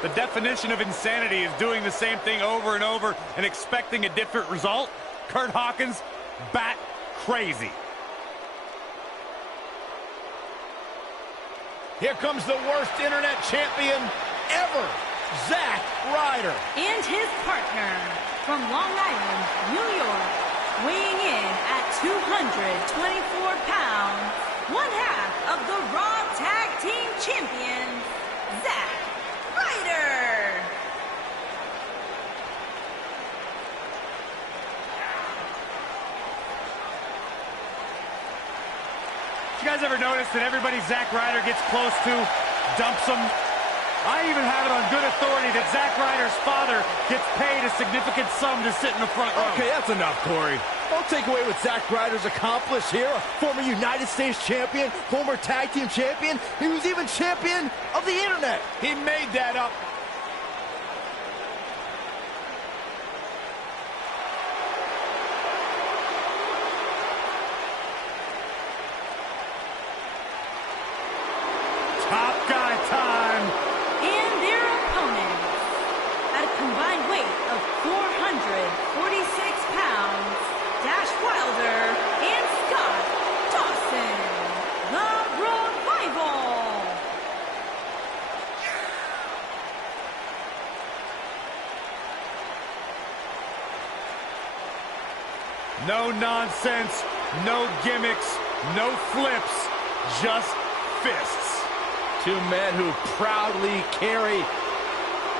The definition of insanity is doing the same thing over and over and expecting a different result. Kurt Hawkins, bat crazy. Here comes the worst internet champion ever, Zack Ryder. And his partner, from Long Island, New York, weighing in at 224 pounds, one half of the Raw Tag Team Champions, Zack Ryder. You guys ever notice that everybody Zack Ryder gets close to dumps him? I even have it on good authority that Zack Ryder's father gets paid a significant sum to sit in the front row. Okay, that's enough, Corey. Don't take away what Zack Ryder's accomplished here. A former United States champion, former tag team champion. He was even champion of the internet. He made that up. Top guy time. And their opponents, at a combined weight of 446 pounds, Dash Wilder and Scott Dawson, the Revival. No nonsense, no gimmicks, no flips, just fists. Two men who proudly carry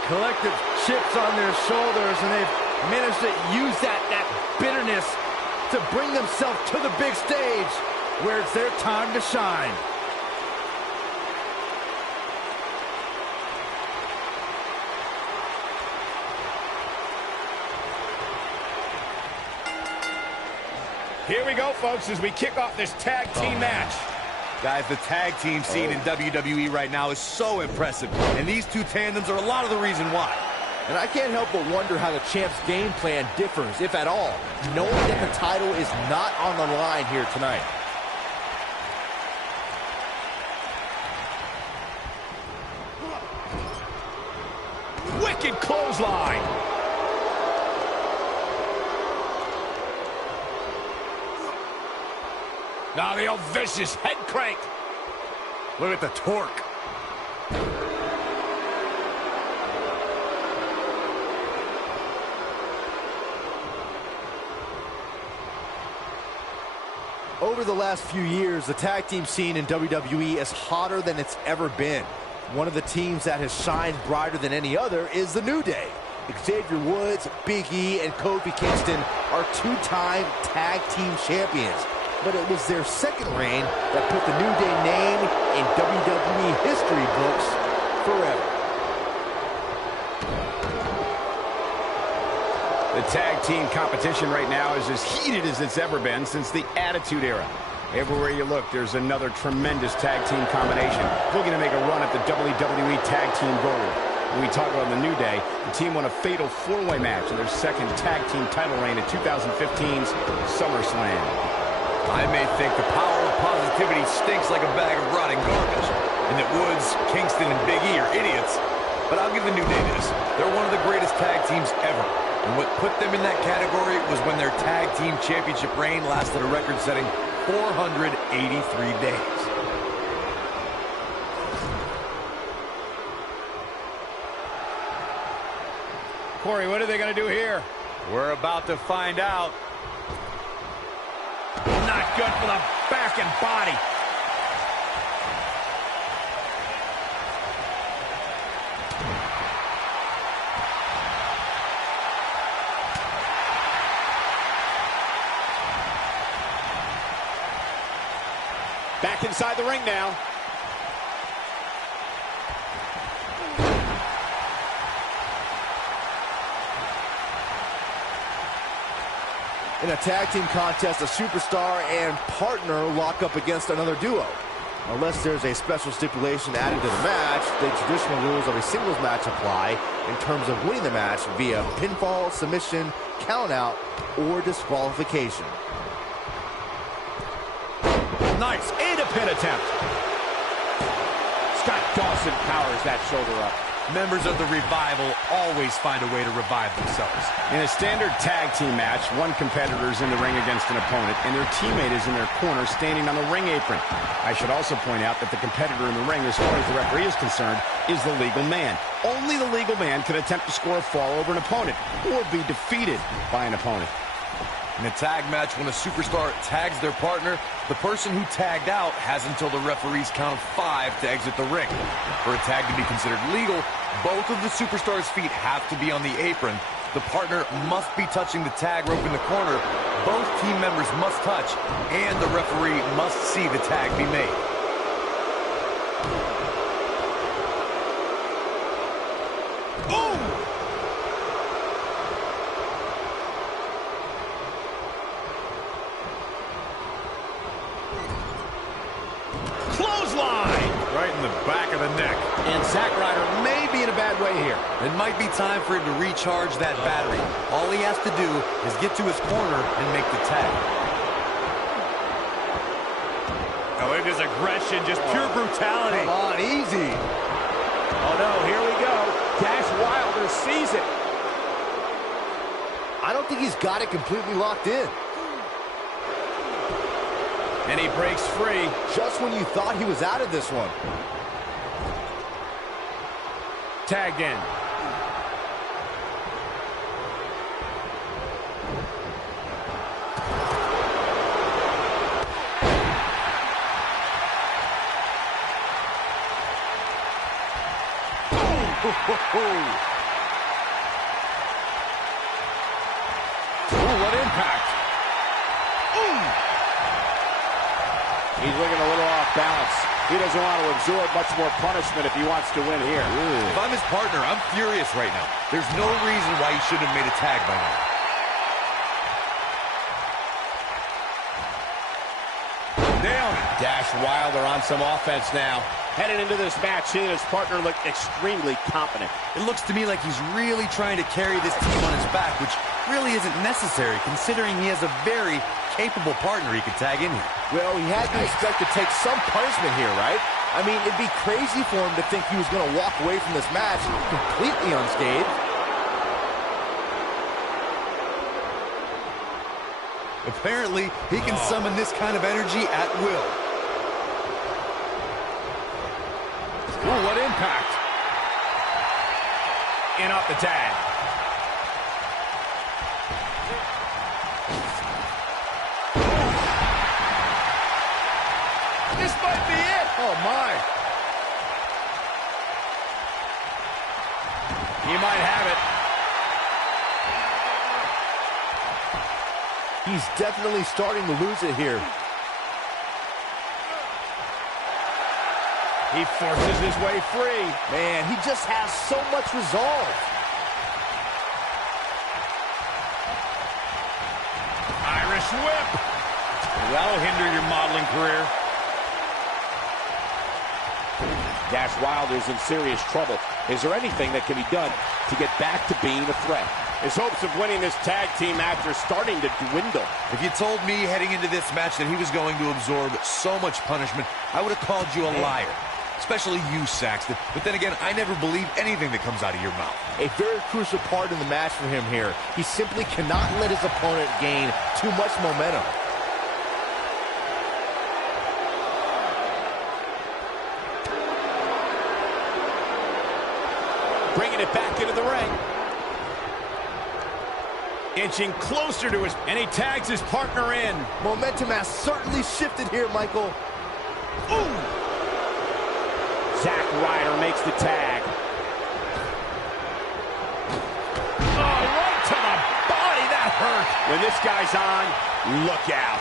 collective chips on their shoulders, and they've managed to use that bitterness to bring themselves to the big stage where it's their time to shine. Here we go, folks, as we kick off this tag team match. Guys, the tag team scene in WWE right now is so impressive, and these two tandems are a lot of the reason why. And I can't help but wonder how the champ's game plan differs, if at all, knowing that the title is not on the line here tonight. Wicked clothesline. Now the old vicious head crank. Look at the torque. Over the last few years, the tag team scene in WWE is hotter than it's ever been. One of the teams that has shined brighter than any other is the New Day. Xavier Woods, Big E, and Kofi Kingston are two-time tag team champions. But it was their second reign that put the New Day name in WWE history books forever. The tag team competition right now is as heated as it's ever been since the Attitude Era. Everywhere you look, there's another tremendous tag team combination looking to make a run at the WWE Tag Team Gold. When we talk about the New Day, the team won a fatal four-way match in their second tag team title reign at 2015's SummerSlam. I may think the power of positivity stinks like a bag of rotting garbage, and that Woods, Kingston, and Big E are idiots. But I'll give the New Day this. They're one of the greatest tag teams ever. And what put them in that category was when their tag team championship reign lasted a record-setting 483 days. Corey, what are they going to do here? We're about to find out. Not good for the back and body. Back inside the ring now. In a tag team contest, a superstar and partner lock up against another duo. Unless there's a special stipulation added to the match, the traditional rules of a singles match apply in terms of winning the match via pinfall, submission, countout, or disqualification. Nice, and a pin attempt. Scott Dawson powers that shoulder up. Members of the Revival always find a way to revive themselves. In a standard tag team match, one competitor is in the ring against an opponent, and their teammate is in their corner standing on the ring apron. I should also point out that the competitor in the ring, as far as the referee is concerned, is the legal man. Only the legal man can attempt to score a fall over an opponent or be defeated by an opponent. In a tag match, when a superstar tags their partner, the person who tagged out has until the referee's count of 5 to exit the ring. For a tag to be considered legal, both of the superstars' feet have to be on the apron. The partner must be touching the tag rope in the corner. Both team members must touch, and the referee must see the tag be made. Right in the back of the neck. And Zack Ryder may be in a bad way here. It might be time for him to recharge that battery. All he has to do is get to his corner and make the tag. Oh, look at his aggression, just pure brutality. Come on, easy. Oh no, here we go. Dash Wilder sees it. I don't think he's got it completely locked in. And he breaks free. Just when you thought he was out of this one. Tagged in. Ooh, what impact. He's looking a little off balance. He doesn't want to absorb much more punishment if he wants to win here. If I'm his partner, I'm furious right now. There's no reason why he shouldn't have made a tag by now. Nailed it. Dash Wilder on some offense now. Headed into this match, he and his partner look extremely confident. It looks to me like he's really trying to carry this team on his back, which really isn't necessary considering he has a very capable partner he could tag in here. Well, he had to expect to take some punishment here, right? I mean, it'd be crazy for him to think he was going to walk away from this match completely unscathed. Apparently, he can summon this kind of energy at will. Ooh, what impact. In off the tag. He might have it. He's definitely starting to lose it here. He forces his way free. Man, he just has so much resolve. Irish whip. That'll hinder your modeling career. Dash Wilder's in serious trouble. Is there anything that can be done to get back to being a threat? His hopes of winning this tag team match are starting to dwindle. If you told me heading into this match that he was going to absorb so much punishment, I would have called you a liar. Especially you, Saxton. But then again, I never believe anything that comes out of your mouth. A very crucial part in the match for him here. He simply cannot let his opponent gain too much momentum. Bringing it back into the ring. Inching closer to his, and he tags his partner in. Momentum has certainly shifted here, Michael. Ooh! Zack Ryder makes the tag. Oh, right to the body. That hurt. When this guy's on, look out.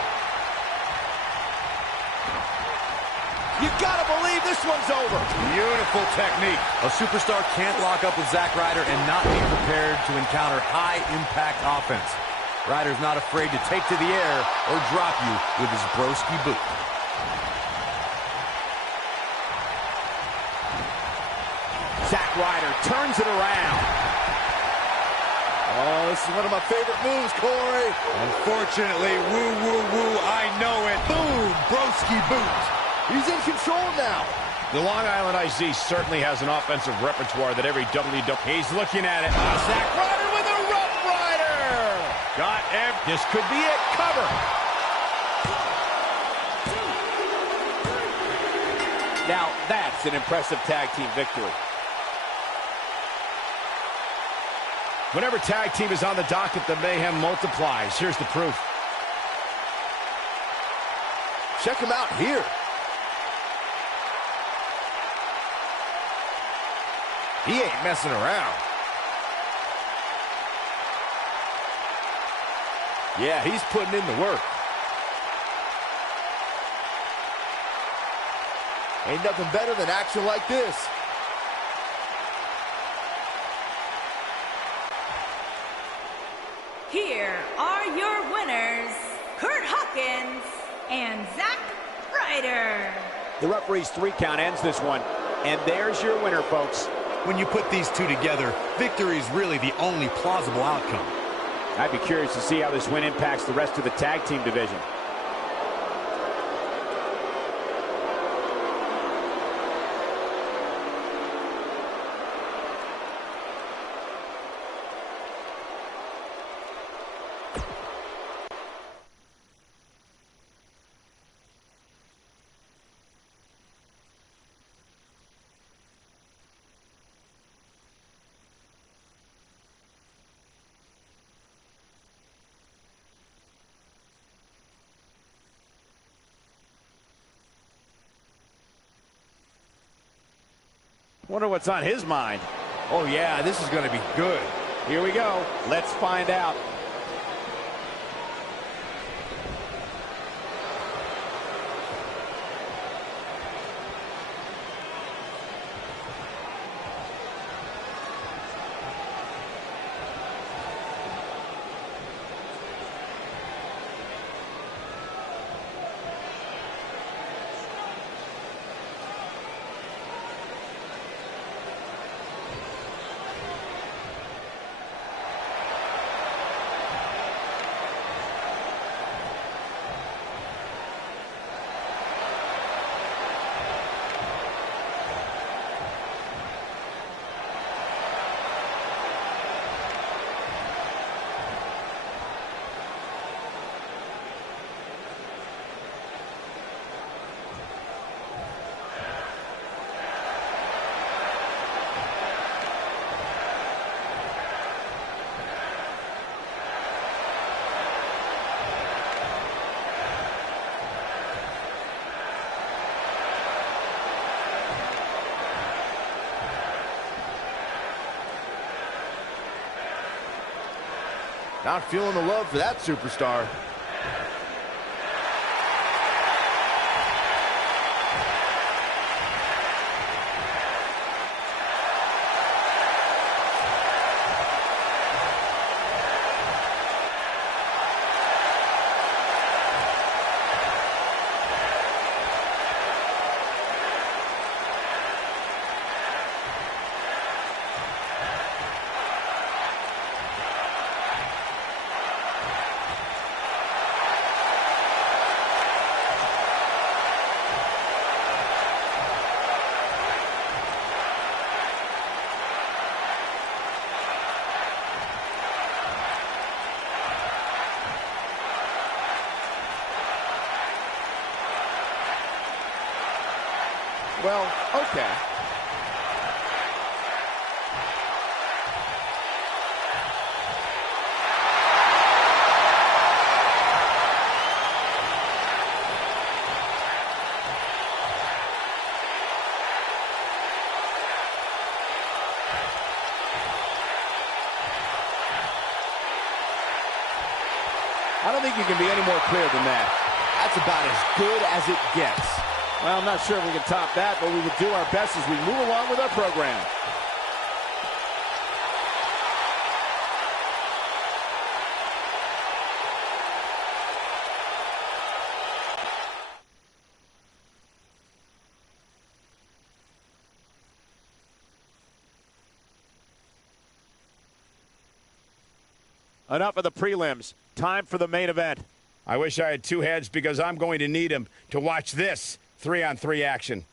You gotta believe this one's over. Beautiful technique. A superstar can't lock up with Zack Ryder and not be prepared to encounter high-impact offense. Ryder's not afraid to take to the air or drop you with his broski boot. Zack Ryder turns it around. Oh, this is one of my favorite moves, Corey. Unfortunately, woo, woo, woo, I know it. Boom, broski boot. He's in control now. The Long Island IZ certainly has an offensive repertoire that every WWE... He's looking at it. Zack Ryder with a Rough Rider. Got him. This could be it. Cover. Now, that's an impressive tag team victory. Whenever tag team is on the docket, the mayhem multiplies. Here's the proof. Check him out here. He ain't messing around. Yeah, he's putting in the work. Ain't nothing better than action like this. Here are your winners, Kurt Hawkins and Zack Ryder. The referee's 3 count ends this one. And there's your winner, folks. When you put these two together, victory is really the only plausible outcome. I'd be curious to see how this win impacts the rest of the tag team division. Wonder what's on his mind. Oh, yeah, this is going to be good. Here we go. Let's find out. Not feeling the love for that superstar. Well, okay. I don't think you can be any more clear than that. That's about as good as it gets. Well, I'm not sure if we can top that, but we will do our best as we move along with our program. Enough of the prelims. Time for the main event. I wish I had two heads because I'm going to need them to watch this 3-on-3 action.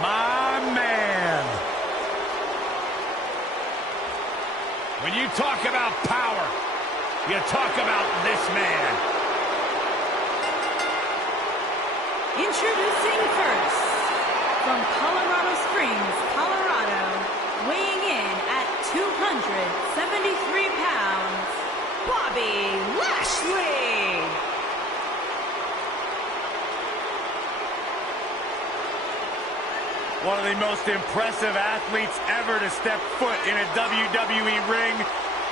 My man. When you talk about power, you talk about this man. Introducing first, from Colorado Springs, Colorado, weighing in at 273 pounds, Bobby Lashley. One of the most impressive athletes ever to step foot in a WWE ring.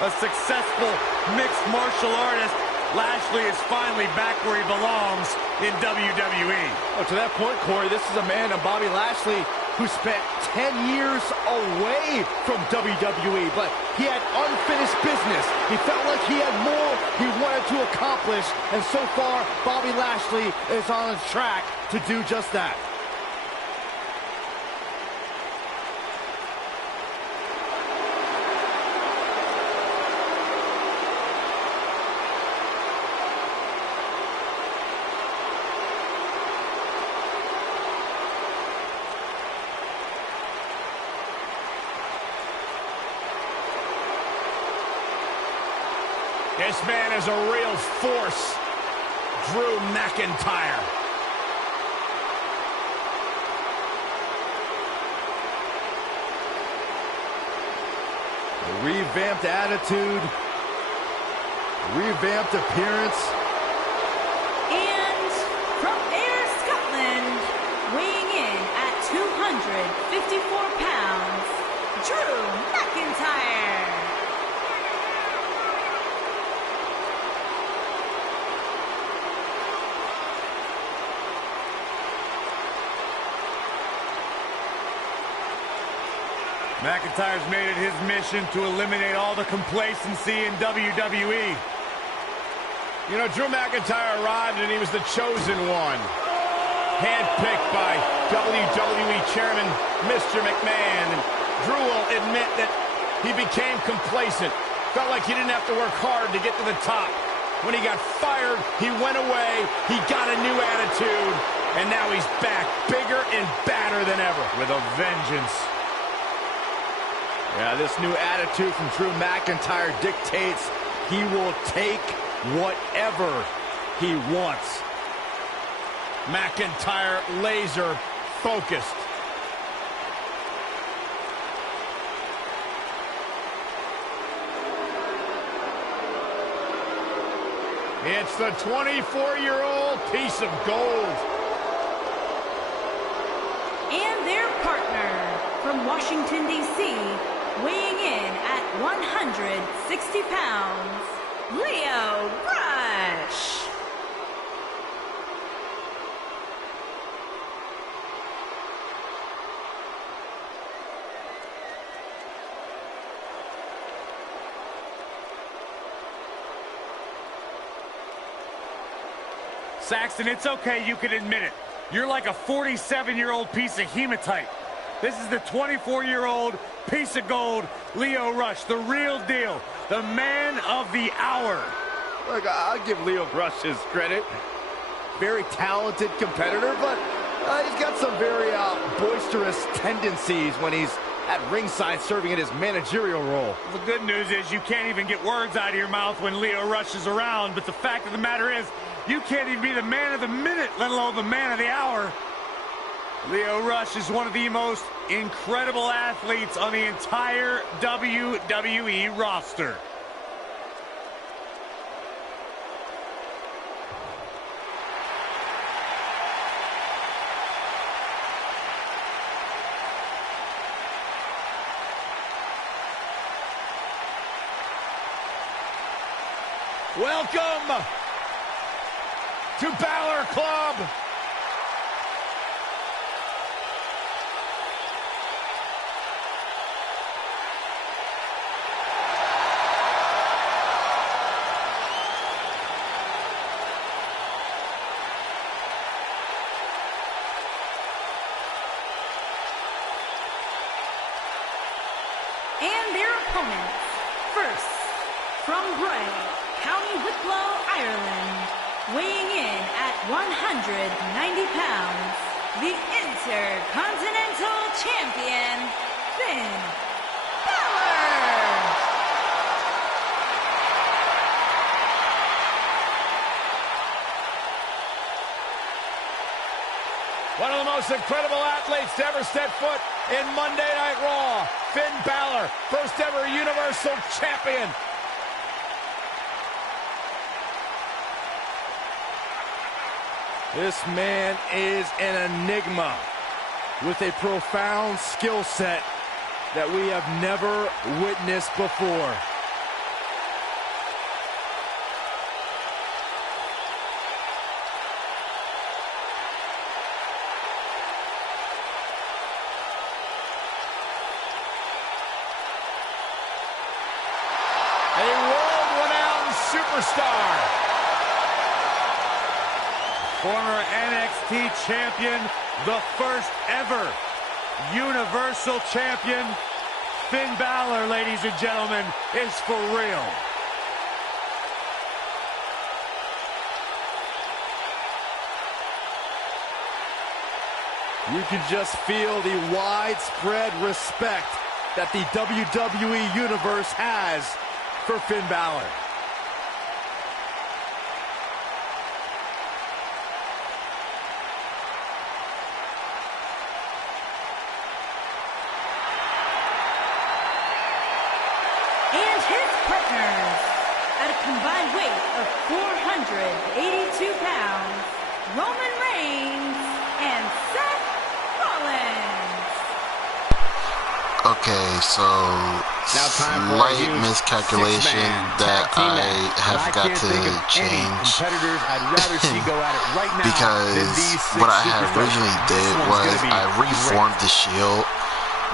A successful mixed martial artist. Lashley is finally back where he belongs in WWE. Oh, to that point, Corey, this is a man, Bobby Lashley, who spent 10 years away from WWE, but he had unfinished business. He felt like he had more he wanted to accomplish, and so far, Bobby Lashley is on his track to do just that. This man is a real force. Drew McIntyre. A revamped attitude, revamped appearance. And from Ayr, Scotland, weighing in at 254 pounds, Drew McIntyre. McIntyre's made it his mission to eliminate all the complacency in WWE. You know, Drew McIntyre arrived and he was the chosen one. Handpicked by WWE Chairman Mr. McMahon. And Drew will admit that he became complacent. Felt like he didn't have to work hard to get to the top. When he got fired, he went away. He got a new attitude. And now he's back, bigger and badder than ever. With a vengeance. Yeah, this new attitude from Drew McIntyre dictates he will take whatever he wants. McIntyre laser focused. It's the 24-year-old piece of gold. And their partner from Washington, D.C., weighing in at 160 pounds, Lio Rush. Saxton, it's okay, you can admit it. You're like a 47-year-old piece of hematite. This is the 24-year-old piece of gold, Lio Rush, the real deal, the man of the hour. Look, I'll give Lio Rush his credit. Very talented competitor, but he's got some very boisterous tendencies when he's at ringside serving in his managerial role. The good news is you can't even get words out of your mouth when Lio Rush is around, but the fact of the matter is, you can't even be the man of the minute, let alone the man of the hour. Lio Rush is one of the most incredible athletes on the entire WWE roster. Welcome to Balor Club. And their opponents, first, from Bray, County Wicklow, Ireland, weighing in at 190 pounds, the Intercontinental Champion, Finn Balor. One of the most incredible athletes to ever step foot in Monday Night Raw, Finn Balor, first ever Universal Champion. This man is an enigma with a profound skill set that we have never witnessed before. A world-renowned superstar. Former NXT champion, the first ever Universal Champion, Finn Balor, ladies and gentlemen, is for real. You can just feel the widespread respect that the WWE Universe has for Finn Balor. And his partners, at a combined weight of 482 pounds, Roman Reigns and Seth Rollins. Okay, so slight miscalculation that I have got to change because what I had originally did was I reformed the Shield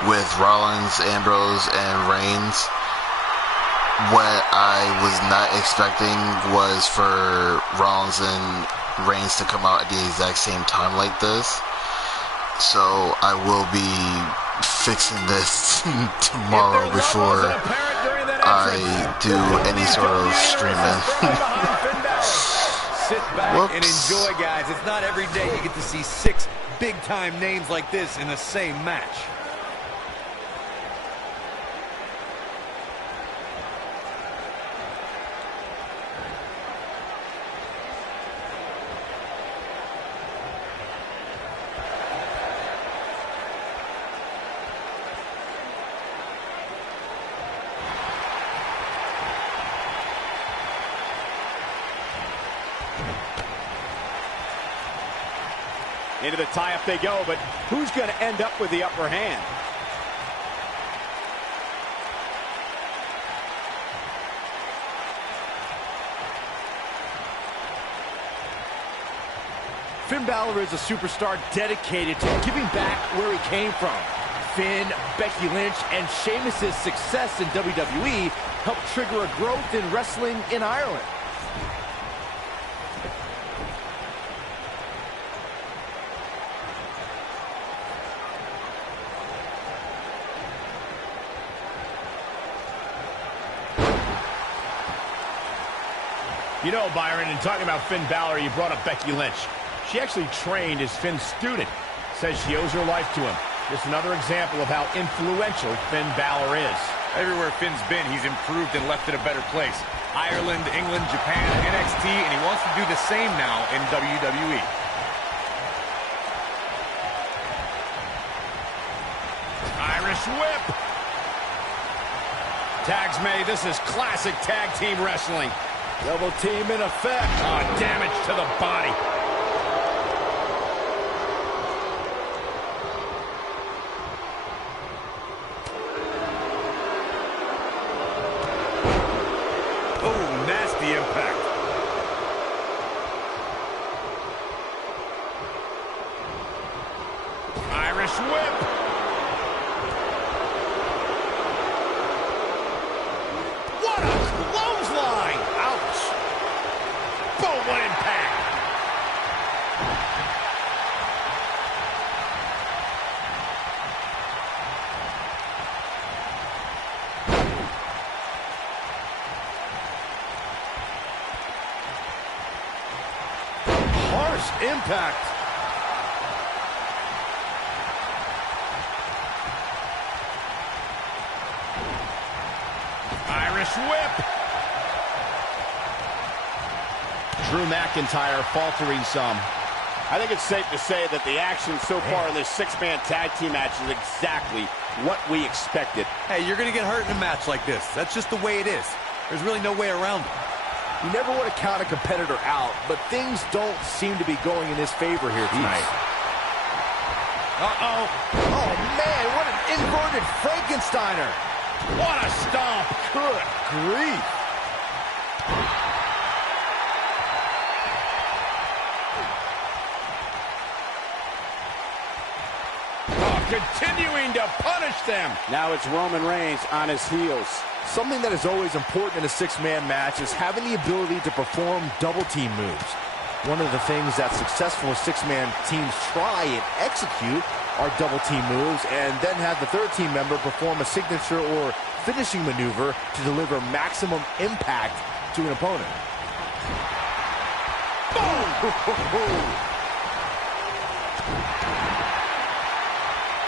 with Rollins, Ambrose, and Reigns. What I was not expecting was for Rollins and Reigns to come out at the exact same time like this. So I will be fixing this tomorrow before I do any sort of streaming. Sit back and enjoy, guys. It's not every day you get to see 6 big-time names like this in the same match. Into the tie-up they go, but who's going to end up with the upper hand? Finn Balor is a superstar dedicated to giving back where he came from. Finn, Becky Lynch, and Sheamus' success in WWE helped trigger a growth in wrestling in Ireland. You know, Byron, in talking about Finn Balor, you brought up Becky Lynch. She actually trained as Finn's student. Says she owes her life to him. Just another example of how influential Finn Balor is. Everywhere Finn's been, he's improved and left it a better place. Ireland, England, Japan, NXT, and he wants to do the same now in WWE. Irish whip. Tags made. This is classic tag team wrestling. Double team in effect. Oh, damage to the body. Oh, nasty impact. Irish whip. What a clothesline. Ouch. Boom, what impact. Harsh impact. Irish whip. Drew McIntyre faltering some. I think it's safe to say that the action so far in this 6-man tag team match is exactly what we expected. Hey, you're going to get hurt in a match like this. That's just the way it is. There's really no way around it. You never want to count a competitor out, but things don't seem to be going in his favor here tonight. Uh-oh. Oh, man, what an inverted Frankensteiner. What a stomp. Good grief. Oh, continuing to punish them. Now it's Roman Reigns on his heels. Something that is always important in a 6-man match is having the ability to perform double-team moves. One of the things that successful 6-man teams try and execute are double-team moves, and then have the third team member perform a signature or finishing maneuver to deliver maximum impact to an opponent.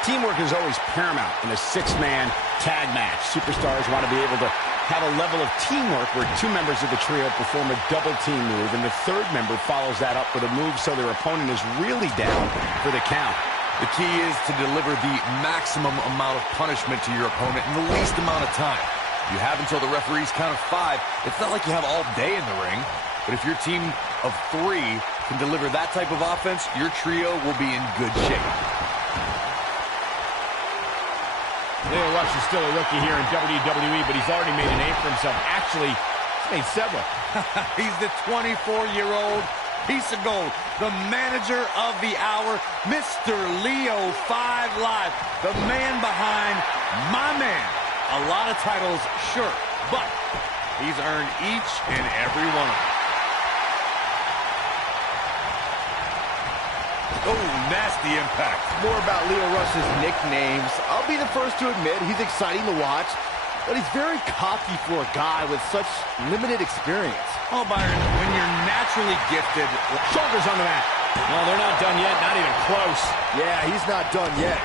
Teamwork is always paramount in a 6-man tag match. Superstars want to be able to have a level of teamwork where 2 members of the trio perform a double team move, and the third member follows that up with a move so their opponent is really down for the count. The key is to deliver the maximum amount of punishment to your opponent in the least amount of time. You have until the referee's count of 5. It's not like you have all day in the ring, but if your team of 3 can deliver that type of offense, your trio will be in good shape. Leo Rush is still a rookie here in WWE, but he's already made a name for himself. Actually, he's made several. He's the 24-year-old piece of gold, the manager of the hour, Mr. Leo 5 Live, the man behind my man. A lot of titles, sure, but he's earned each and every one of them. Oh, nasty impact. More about Leo Rush's nicknames. I'll be the first to admit he's exciting to watch, but he's very cocky for a guy with such limited experience. Oh, Byron, when you're naturally gifted... Shoulders on the mat. No, they're not done yet. Not even close. Yeah, he's not done yet.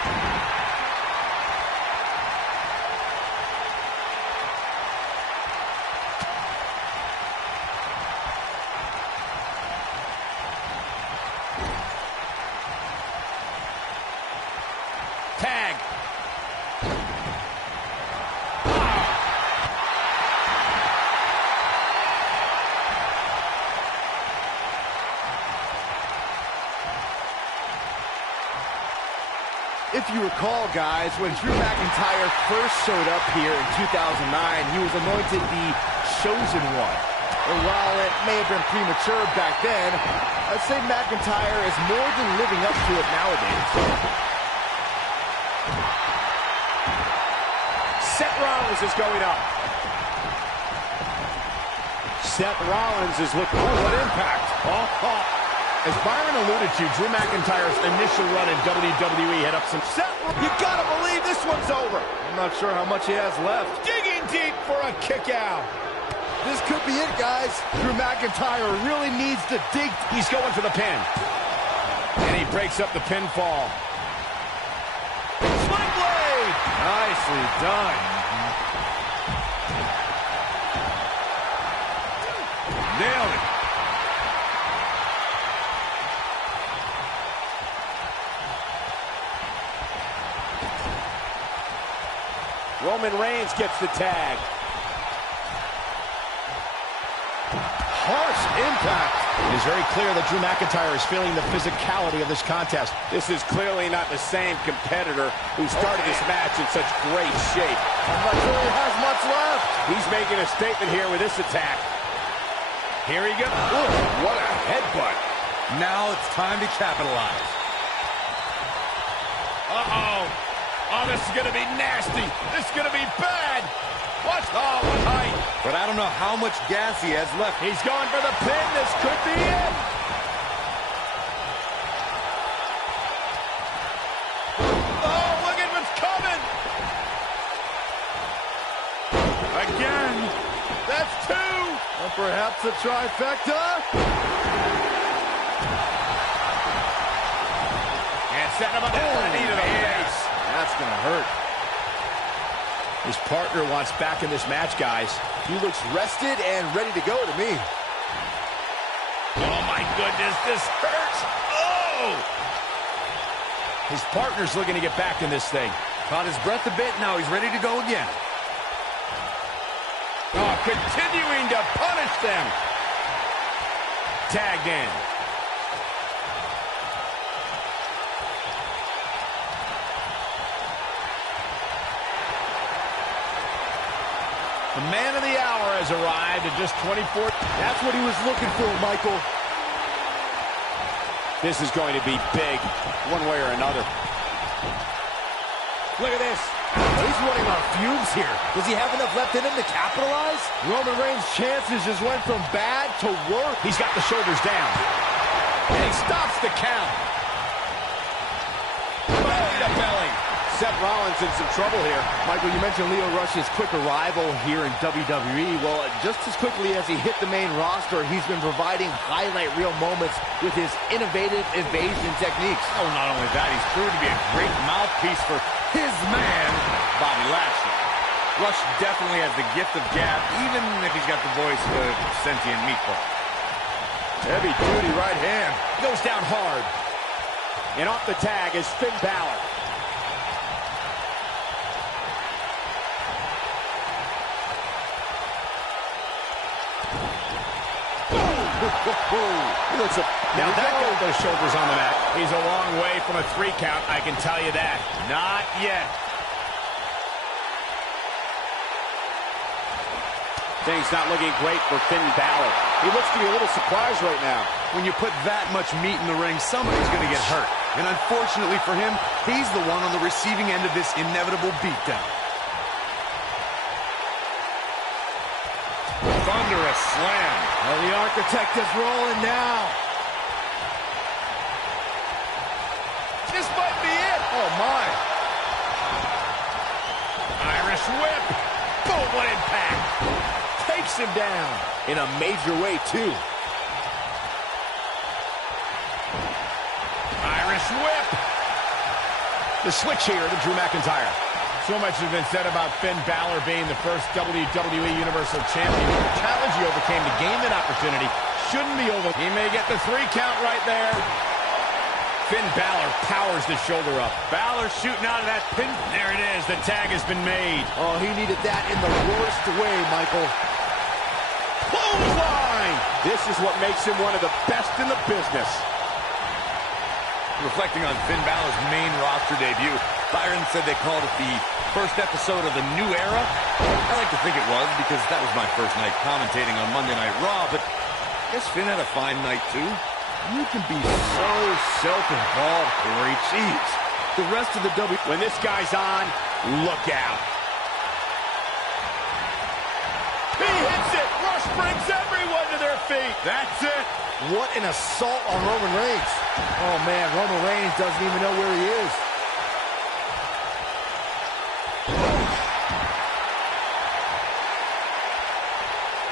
Tag. If you recall, guys, when Drew McIntyre first showed up here in 2009, he was anointed the Chosen One. And while it may have been premature back then, I'd say McIntyre is more than living up to it nowadays. Seth Rollins is going up. Seth Rollins is looking... Oh, what impact. As Byron alluded to, Drew McIntyre's initial run in WWE had up some... You gotta believe this one's over. I'm not sure how much he has left. Digging deep for a kick out. This could be it, guys. Drew McIntyre really needs to dig. He's going for the pin. And he breaks up the pinfall. Sling blade! Nicely done. Nailed it. Roman Reigns gets the tag. Harsh impact. It is very clear that Drew McIntyre is feeling the physicality of this contest. This is clearly not the same competitor who started this match in such great shape. I'm not sure he has much left. He's making a statement here with this attack. Here he goes. Ooh, what a headbutt. Now it's time to capitalize. Uh-oh. Oh, this is going to be nasty. This is going to be bad. What? Oh, what height. But I don't know how much gas he has left. He's going for the pin. This could be it. Oh, look at what's coming. Again. That's two. Or perhaps a trifecta. And set him up for a knee to the face. That's going to hurt. His partner wants back in this match, guys. He looks rested and ready to go to me. Oh, my goodness, this hurts. Oh! His partner's looking to get back in this thing. Caught his breath a bit, now he's ready to go again. Oh, continuing to punish them. Tagged in. The man of the hour has arrived at just 24. That's what he was looking for, Michael. This is going to be big, one way or another. Look at this. He's running on fumes here. Does he have enough left in him to capitalize? Roman Reigns' chances just went from bad to worse. He's got the shoulders down. And he stops the count. Belly to belly. Seth Rollins in some trouble here. Michael, you mentioned Leo Rush's quick arrival here in WWE. Well, just as quickly as he hit the main roster, he's been providing highlight reel moments with his innovative evasion techniques. Oh, not only that, he's proved to be a great mouthpiece for his man, Bobby Lashley. Rush definitely has the gift of gab, even if he's got the voice of a sentient meatball. Heavy duty right hand. Goes down hard. And off the tag is Finn Balor. Now that got those shoulders on the mat. He's a long way from a 3 count, I can tell you that. Not yet. Things not looking great for Finn Balor. He looks to be a little surprised right now. When you put that much meat in the ring, somebody's going to get hurt. And unfortunately for him, he's the one on the receiving end of this inevitable beatdown. Thunderous slam. And the Architect is rolling now. This might be it. Oh, my. Irish whip. Boom, what impact. Takes him down in a major way, too. Irish whip. The switch here to Drew McIntyre. So much has been said about Finn Balor being the first WWE Universal Champion. The challenge he overcame to gain that opportunity shouldn't be over. He may get the 3 count right there. Finn Balor powers the shoulder up. Balor shooting out of that pin. There it is. The tag has been made. Oh, he needed that in the worst way, Michael. Clothesline! This is what makes him one of the best in the business. Reflecting on Finn Balor's main roster debut, Byron said they called it the first episode of the new era. I like to think it was, because that was my first night commentating on Monday Night Raw, but I guess Finn had a fine night too. You can be so self-involved, Corey. Jeez. The rest of the When this guy's on, look out. He hits it. Rush brings everyone to their feet. That's it. What an assault on Roman Reigns. Oh, man, Roman Reigns doesn't even know where he is.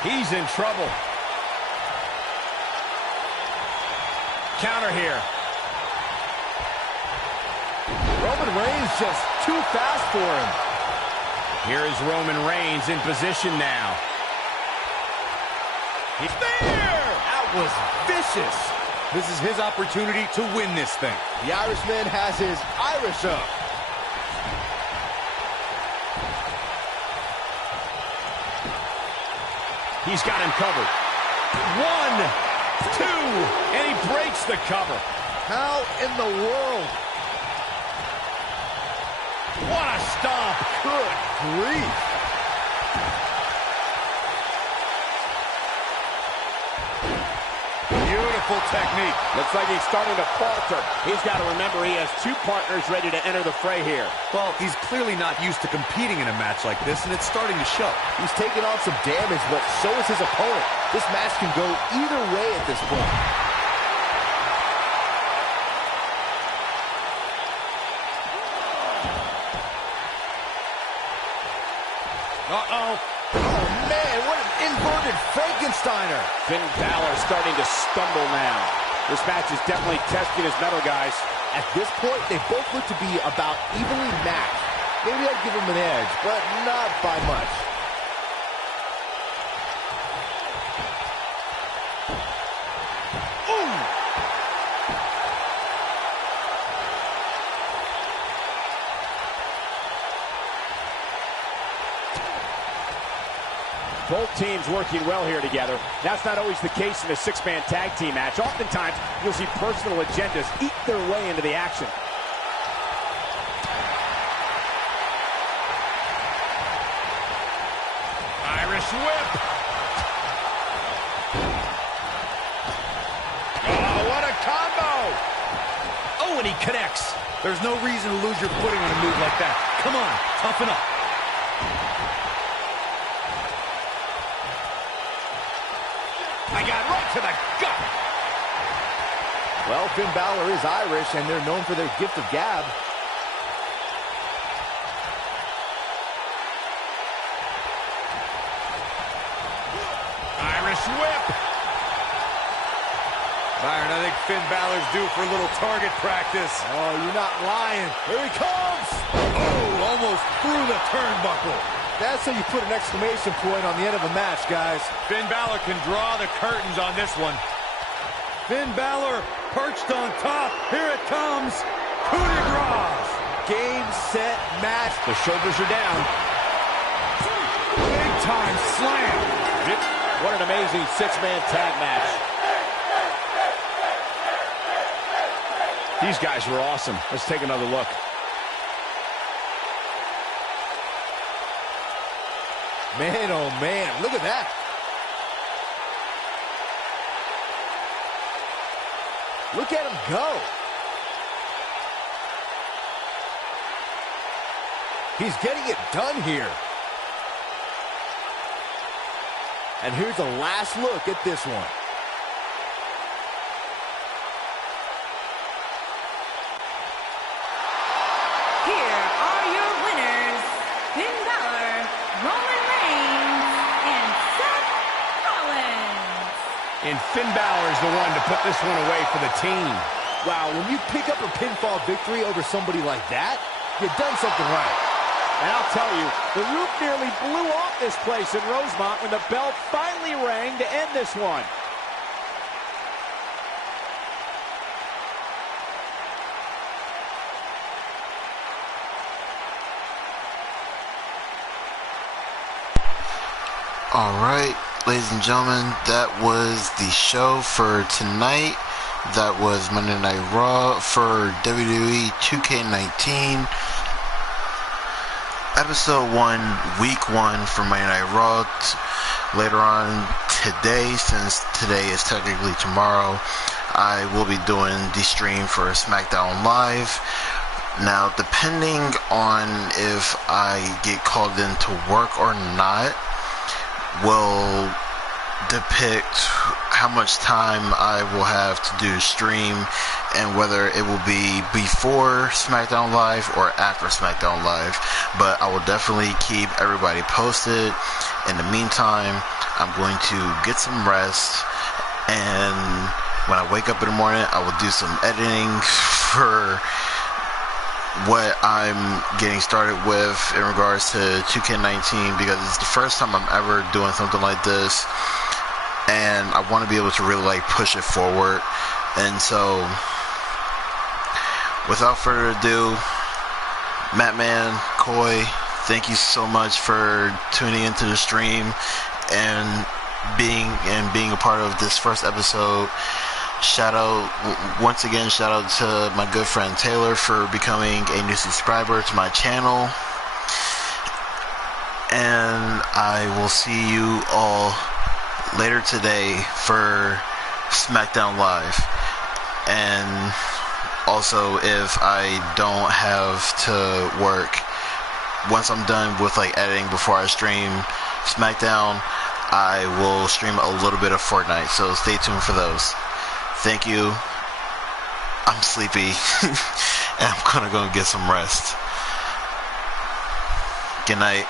He's in trouble. Counter here. Roman Reigns just too fast for him. Here is Roman Reigns in position now. He's there! That was vicious. This is his opportunity to win this thing. The Irishman has his Irish up. He's got him covered. 1, 2, and he breaks the cover. How in the world? What a stomp. Good grief. Beautiful technique. Looks like he's starting to falter. He's got to remember he has 2 partners ready to enter the fray here. Well, he's clearly not used to competing in a match like this, and it's starting to show. He's taking on some damage, but so is his opponent. This match can go either way at this point. Uh-oh. Oh, man, what an inverted Frankensteiner. Finn Balor starting to stumble now. This match is definitely testing his mettle, guys. At this point, they both look to be about evenly matched. Maybe I'd give him an edge, but not by much. Both teams working well here together. That's not always the case in a 6-man tag team match. Oftentimes, you'll see personal agendas eat their way into the action. Irish whip. Oh, what a combo. Oh, and he connects. There's no reason to lose your footing on a move like that. Come on, toughen up. I got right to the gut. Well, Finn Balor is Irish, and they're known for their gift of gab. Irish whip. Byron, I think Finn Balor's due for a little target practice. Oh, you're not lying. Here he comes. Oh, almost through the turnbuckle. That's how you put an exclamation point on the end of a match, guys. Finn Balor can draw the curtains on this one. Finn Balor perched on top. Here it comes. Coup de grace. Game, set, match. The shoulders are down. Big time slam. What an amazing 6-man tag match. These guys were awesome. Let's take another look. Man, oh man, look at that. Look at him go. He's getting it done here. And here's a last look at this one. Here are your winners, Finn Balor, Roman Reigns, and Seth Rollins. And Finn Balor is the one to put this one away for the team. Wow, when you pick up a pinfall victory over somebody like that, you've done something right. And I'll tell you, the roof nearly blew off this place in Rosemont when the bell finally rang to end this one. Alright, ladies and gentlemen, that was the show for tonight. That was Monday Night Raw for WWE 2K19. Episode 1, Week 1 for Monday Night Raw. Later on today, since today is technically tomorrow, I will be doing the stream for SmackDown Live. Now, depending on if I get called in to work or not, will depict how much time I will have to do stream and whether it will be before SmackDown Live or after SmackDown Live. But I will definitely keep everybody posted. In the meantime, I'm going to get some rest, and when I wake up in the morning, I will do some editing for what I'm getting started with in regards to 2K19, because it's the first time I'm ever doing something like this, and I want to be able to really like push it forward. And so without further ado, Mattman, Coy, thank you so much for tuning into the stream and being a part of this first episode. Once again, shout out to my good friend Taylor for becoming a new subscriber to my channel. And I will see you all later today for SmackDown Live. And also, if I don't have to work, once I'm done with like editing before I stream SmackDown, I will stream a little bit of Fortnite. So stay tuned for those. Thank you. I'm sleepy. And I'm gonna go get some rest. Good night.